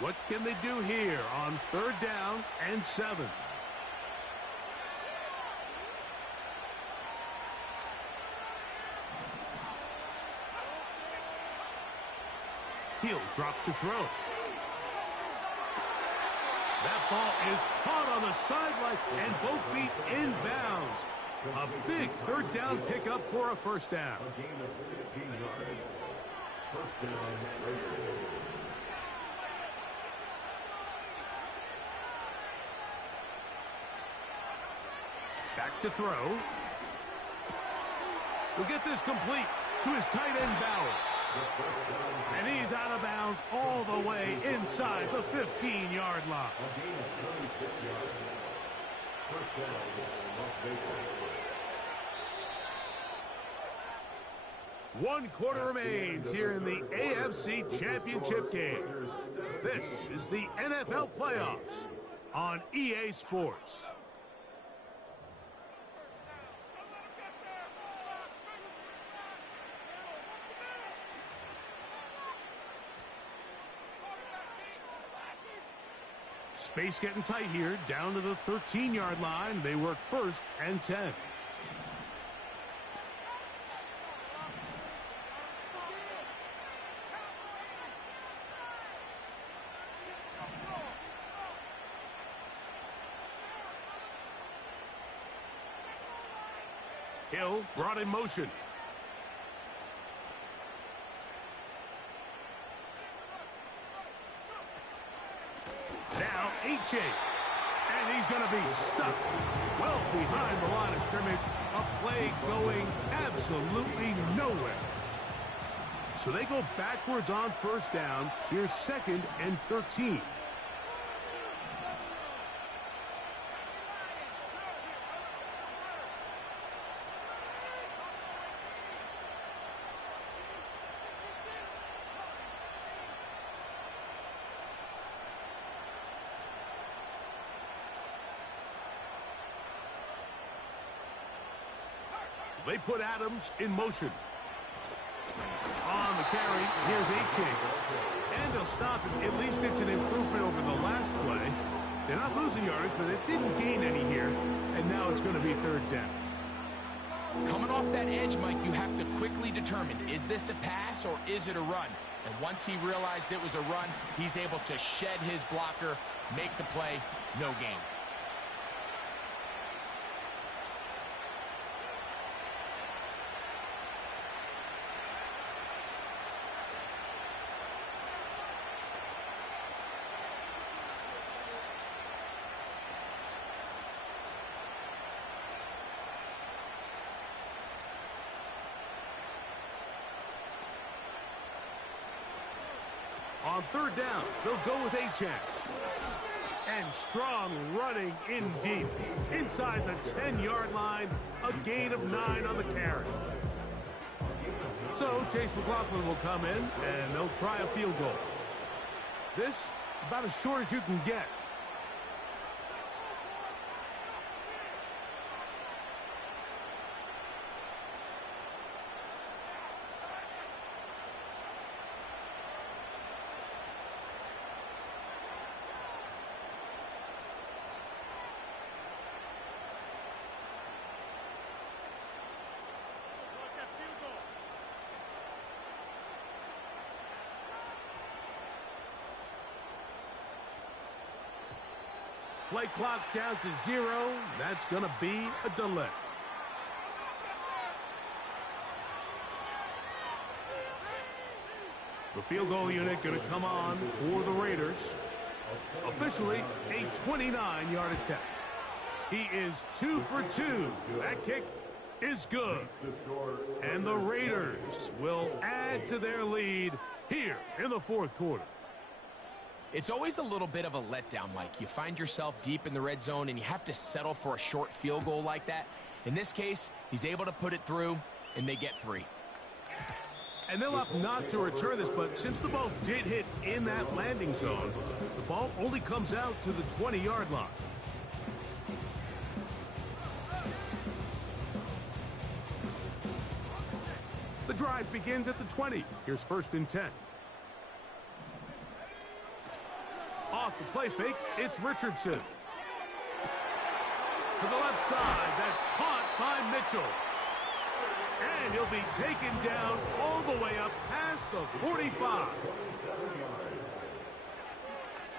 What can they do here on 3rd down and 7? He'll drop to throw. That ball is caught on the sideline and both feet inbounds. A big 3rd down pickup for a first down. A gain of 16 yards. First down, Raiders. Back to throw. He'll get this complete to his tight end Bowers. And he's out of bounds all the way inside the 15-yard line. A gain of 36 yards. First down, Las Vegas. 1 quarter remains here in the AFC Championship game. This is the NFL playoffs on EA Sports. Space getting tight here, down to the 13-yard line. They work 1st and 10. Hill brought in motion. Now, H.A. And he's going to be stuck well behind the line of scrimmage. A play going absolutely nowhere. So they go backwards on 1st down. Here's 2nd and 13. They put Adams in motion. On the carry, here's H.A. And they'll stop it. At least it's an improvement over the last play. They're not losing yards, but they didn't gain any here. And now it's going to be 3rd down. Coming off that edge, Mike, you have to quickly determine, is this a pass or is it a run? And once he realized it was a run, he's able to shed his blocker, make the play, no gain. On third down, they'll go with Achan. And strong running in deep. Inside the 10-yard line, a gain of 9 on the carry. So Chase McLaughlin will come in, and they'll try a field goal. This, about as short as you can get. Play clock down to 0. That's going to be a delay. The field goal unit going to come on for the Raiders. Officially, a 29-yard attempt. He is 2 for 2. That kick is good. And the Raiders will add to their lead here in the fourth quarter. It's always a little bit of a letdown, Mike. You find yourself deep in the red zone and you have to settle for a short field goal like that. In this case, he's able to put it through, and they get 3. And they'll opt not to return this, but since the ball did hit in that landing zone, the ball only comes out to the 20-yard line. The drive begins at the 20. Here's 1st and 10. Off the play fake, it's Richardson. To the left side, that's caught by Mitchell. And he'll be taken down all the way up past the 45.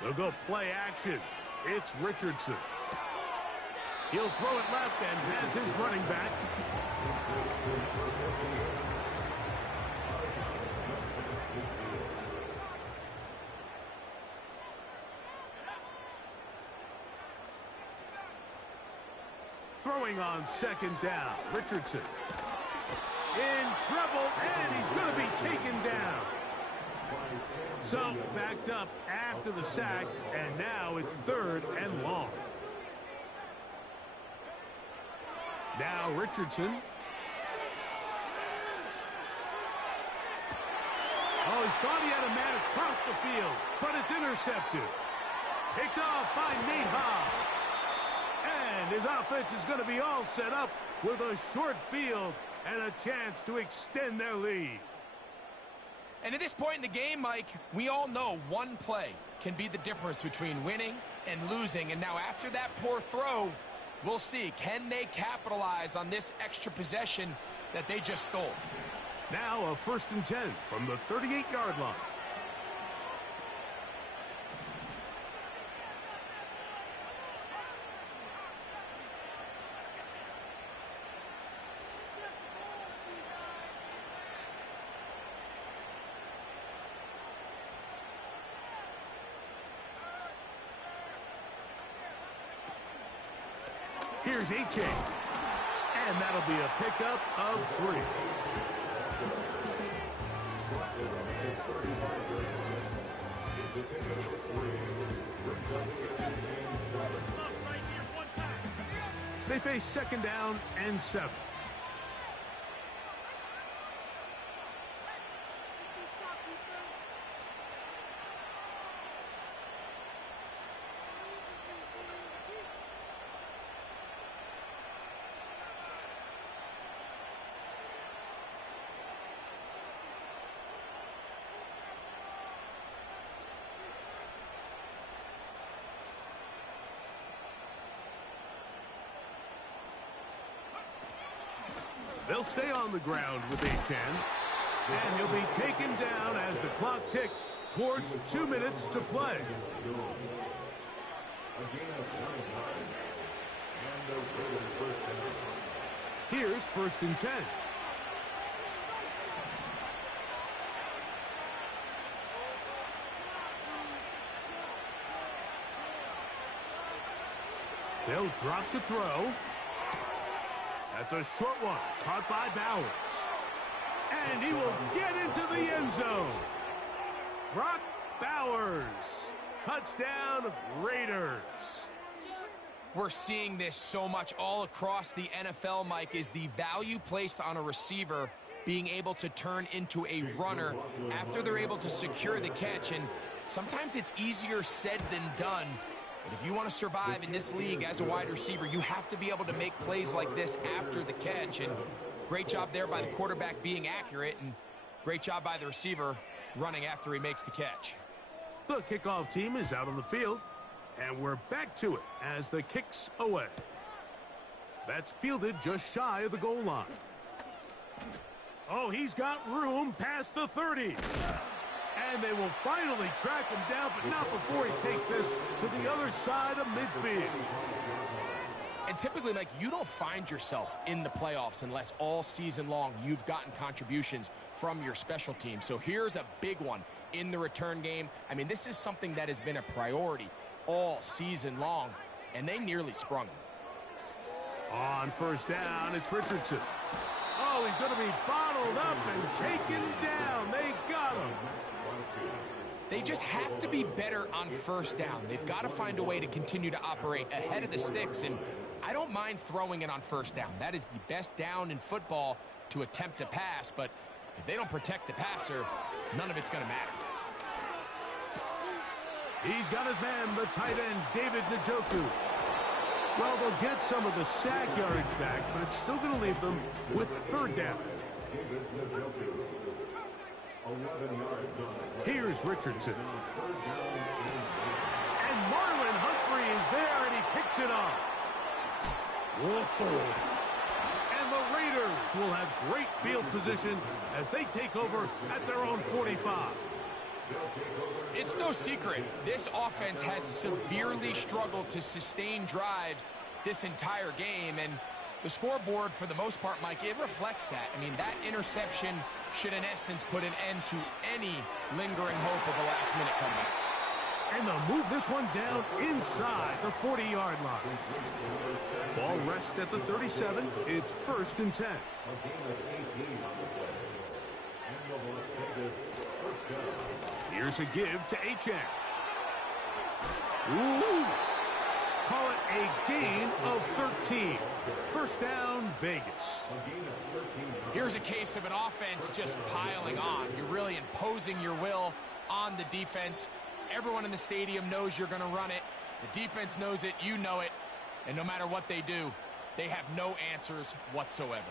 They'll go play action. It's Richardson. He'll throw it left and has his running back. Throwing on 2nd down, Richardson. In trouble, and he's going to be taken down. So, backed up after the sack, and now it's 3rd and long. Now Richardson. Oh, he thought he had a man across the field, but it's intercepted. Picked off by Nate Hobbs. And his offense is going to be all set up with a short field and a chance to extend their lead. And at this point in the game, Mike, we all know one play can be the difference between winning and losing. And now after that poor throw, we'll see. Can they capitalize on this extra possession that they just stole? Now a 1st and 10 from the 38-yard line. Here's Achan. And that'll be a pickup of 3. They face 2nd down and 7. They'll stay on the ground with Achan. And he'll be taken down as the clock ticks towards 2 minutes to play. Here's 1st and 10. They'll drop to throw. That's a short one, caught by Bowers. And he will get into the end zone. Brock, Bowers. Touchdown, Raiders. We're seeing this so much all across the NFL, Mike, is the value placed on a receiver being able to turn into a runner after they're able to secure the catch. And sometimes it's easier said than done. But if you want to survive in this league as a wide receiver, you have to be able to make plays like this after the catch. And great job there by the quarterback being accurate, and great job by the receiver running after he makes the catch. The kickoff team is out on the field, and we're back to it as the kick's away. That's fielded just shy of the goal line. Oh, he's got room past the 30. And they will finally track him down, but not before he takes this to the other side of midfield. And typically, Mike, you don't find yourself in the playoffs unless all season long you've gotten contributions from your special team. So here's a big one in the return game. I mean, this is something that has been a priority all season long, and they nearly sprung him. On first down, it's Richardson. Oh, he's going to be bottled up and taken down. They got him. They just have to be better on first down. They've got to find a way to continue to operate ahead of the sticks, and I don't mind throwing it on first down. That is the best down in football to attempt to pass, but if they don't protect the passer, none of it's going to matter. He's got his man, the tight end, David Njoku. Well, they'll get some of the sack yardage back, but it's still going to leave them with third down. Here's Richardson. And Marlon Humphrey is there, and he picks it up. Whoa. And the Raiders will have great field position as they take over at their own 45. It's no secret, this offense has severely struggled to sustain drives this entire game, and the scoreboard, for the most part, Mike, it reflects that. I mean, that interception should, in essence, put an end to any lingering hope of a last-minute comeback. And they'll move this one down inside the 40-yard line. Ball rests at the 37. It's 1st and 10. Here's a give to Achane. Ooh! Call it a gain of 13. First down, Vegas. Here's a case of an offense just piling on. You're really imposing your will on the defense. Everyone in the stadium knows you're going to run it. The defense knows it, you know it. And no matter what they do, they have no answers whatsoever.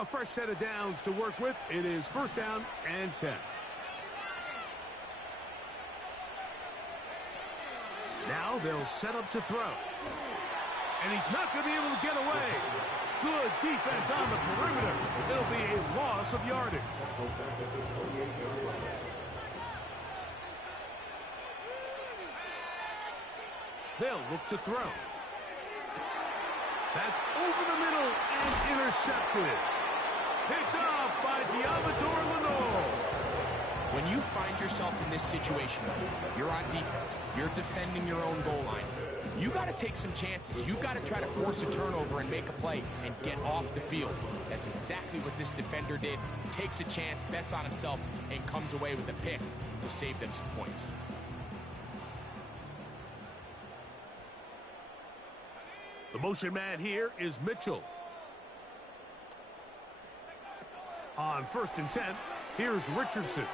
A fresh set of downs to work with. It is 1st down and 10. Now they'll set up to throw. And he's not going to be able to get away. Good defense on the perimeter. It'll be a loss of yardage. They'll look to throw. That's over the middle and intercepted. Picked off by Lenore. When you find yourself in this situation, you're on defense, you're defending your own goal line, you got to take some chances. You got to try to force a turnover and make a play and get off the field. That's exactly what this defender did. Takes a chance, bets on himself, and comes away with a pick to save them some points. The motion man here is Mitchell. On 1st and 10, here's Richardson.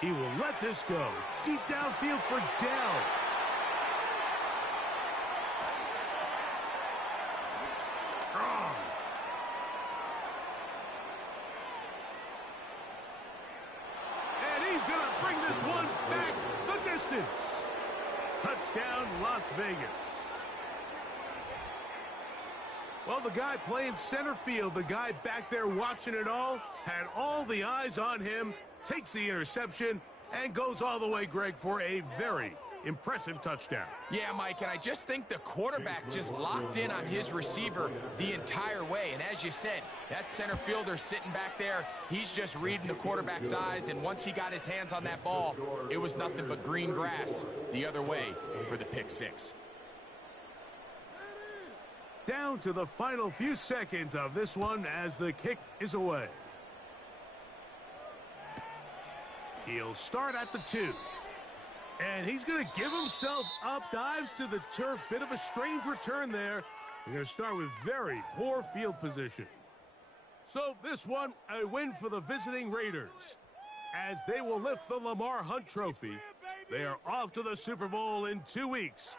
He will let this go. Deep downfield for Dell. Strong. And he's going to bring this one back the distance. Touchdown, Las Vegas. Well, the guy playing center field, the guy back there watching it all, had all the eyes on him, takes the interception, and goes all the way, Greg, for a very Impressive touchdown. Yeah, Mike, and I just think the quarterback just locked in on his receiver the entire way. And as you said, that center fielder sitting back there, he's just reading the quarterback's eyes. And once he got his hands on that ball, it was nothing but green grass the other way for the pick six. Down to the final few seconds of this one as the kick is away. He'll start at the 2. And he's going to give himself up, dives to the turf. Bit of a strange return there. They're going to start with very poor field position. So this one, a win for the visiting Raiders. As they will lift the Lamar Hunt Trophy, they are off to the Super Bowl in 2 weeks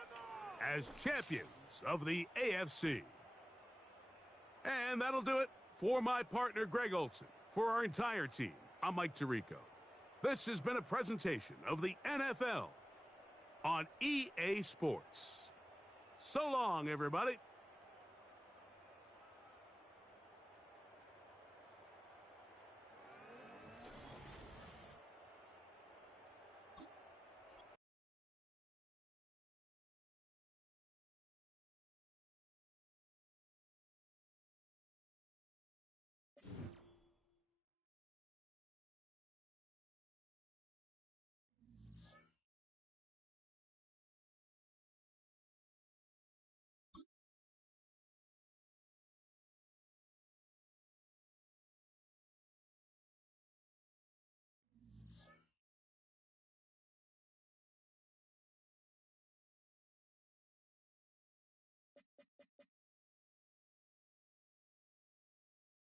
as champions of the AFC. And that'll do it for my partner, Greg Olson. For our entire team, I'm Mike Tirico. This has been a presentation of the NFL on EA Sports. So long, everybody.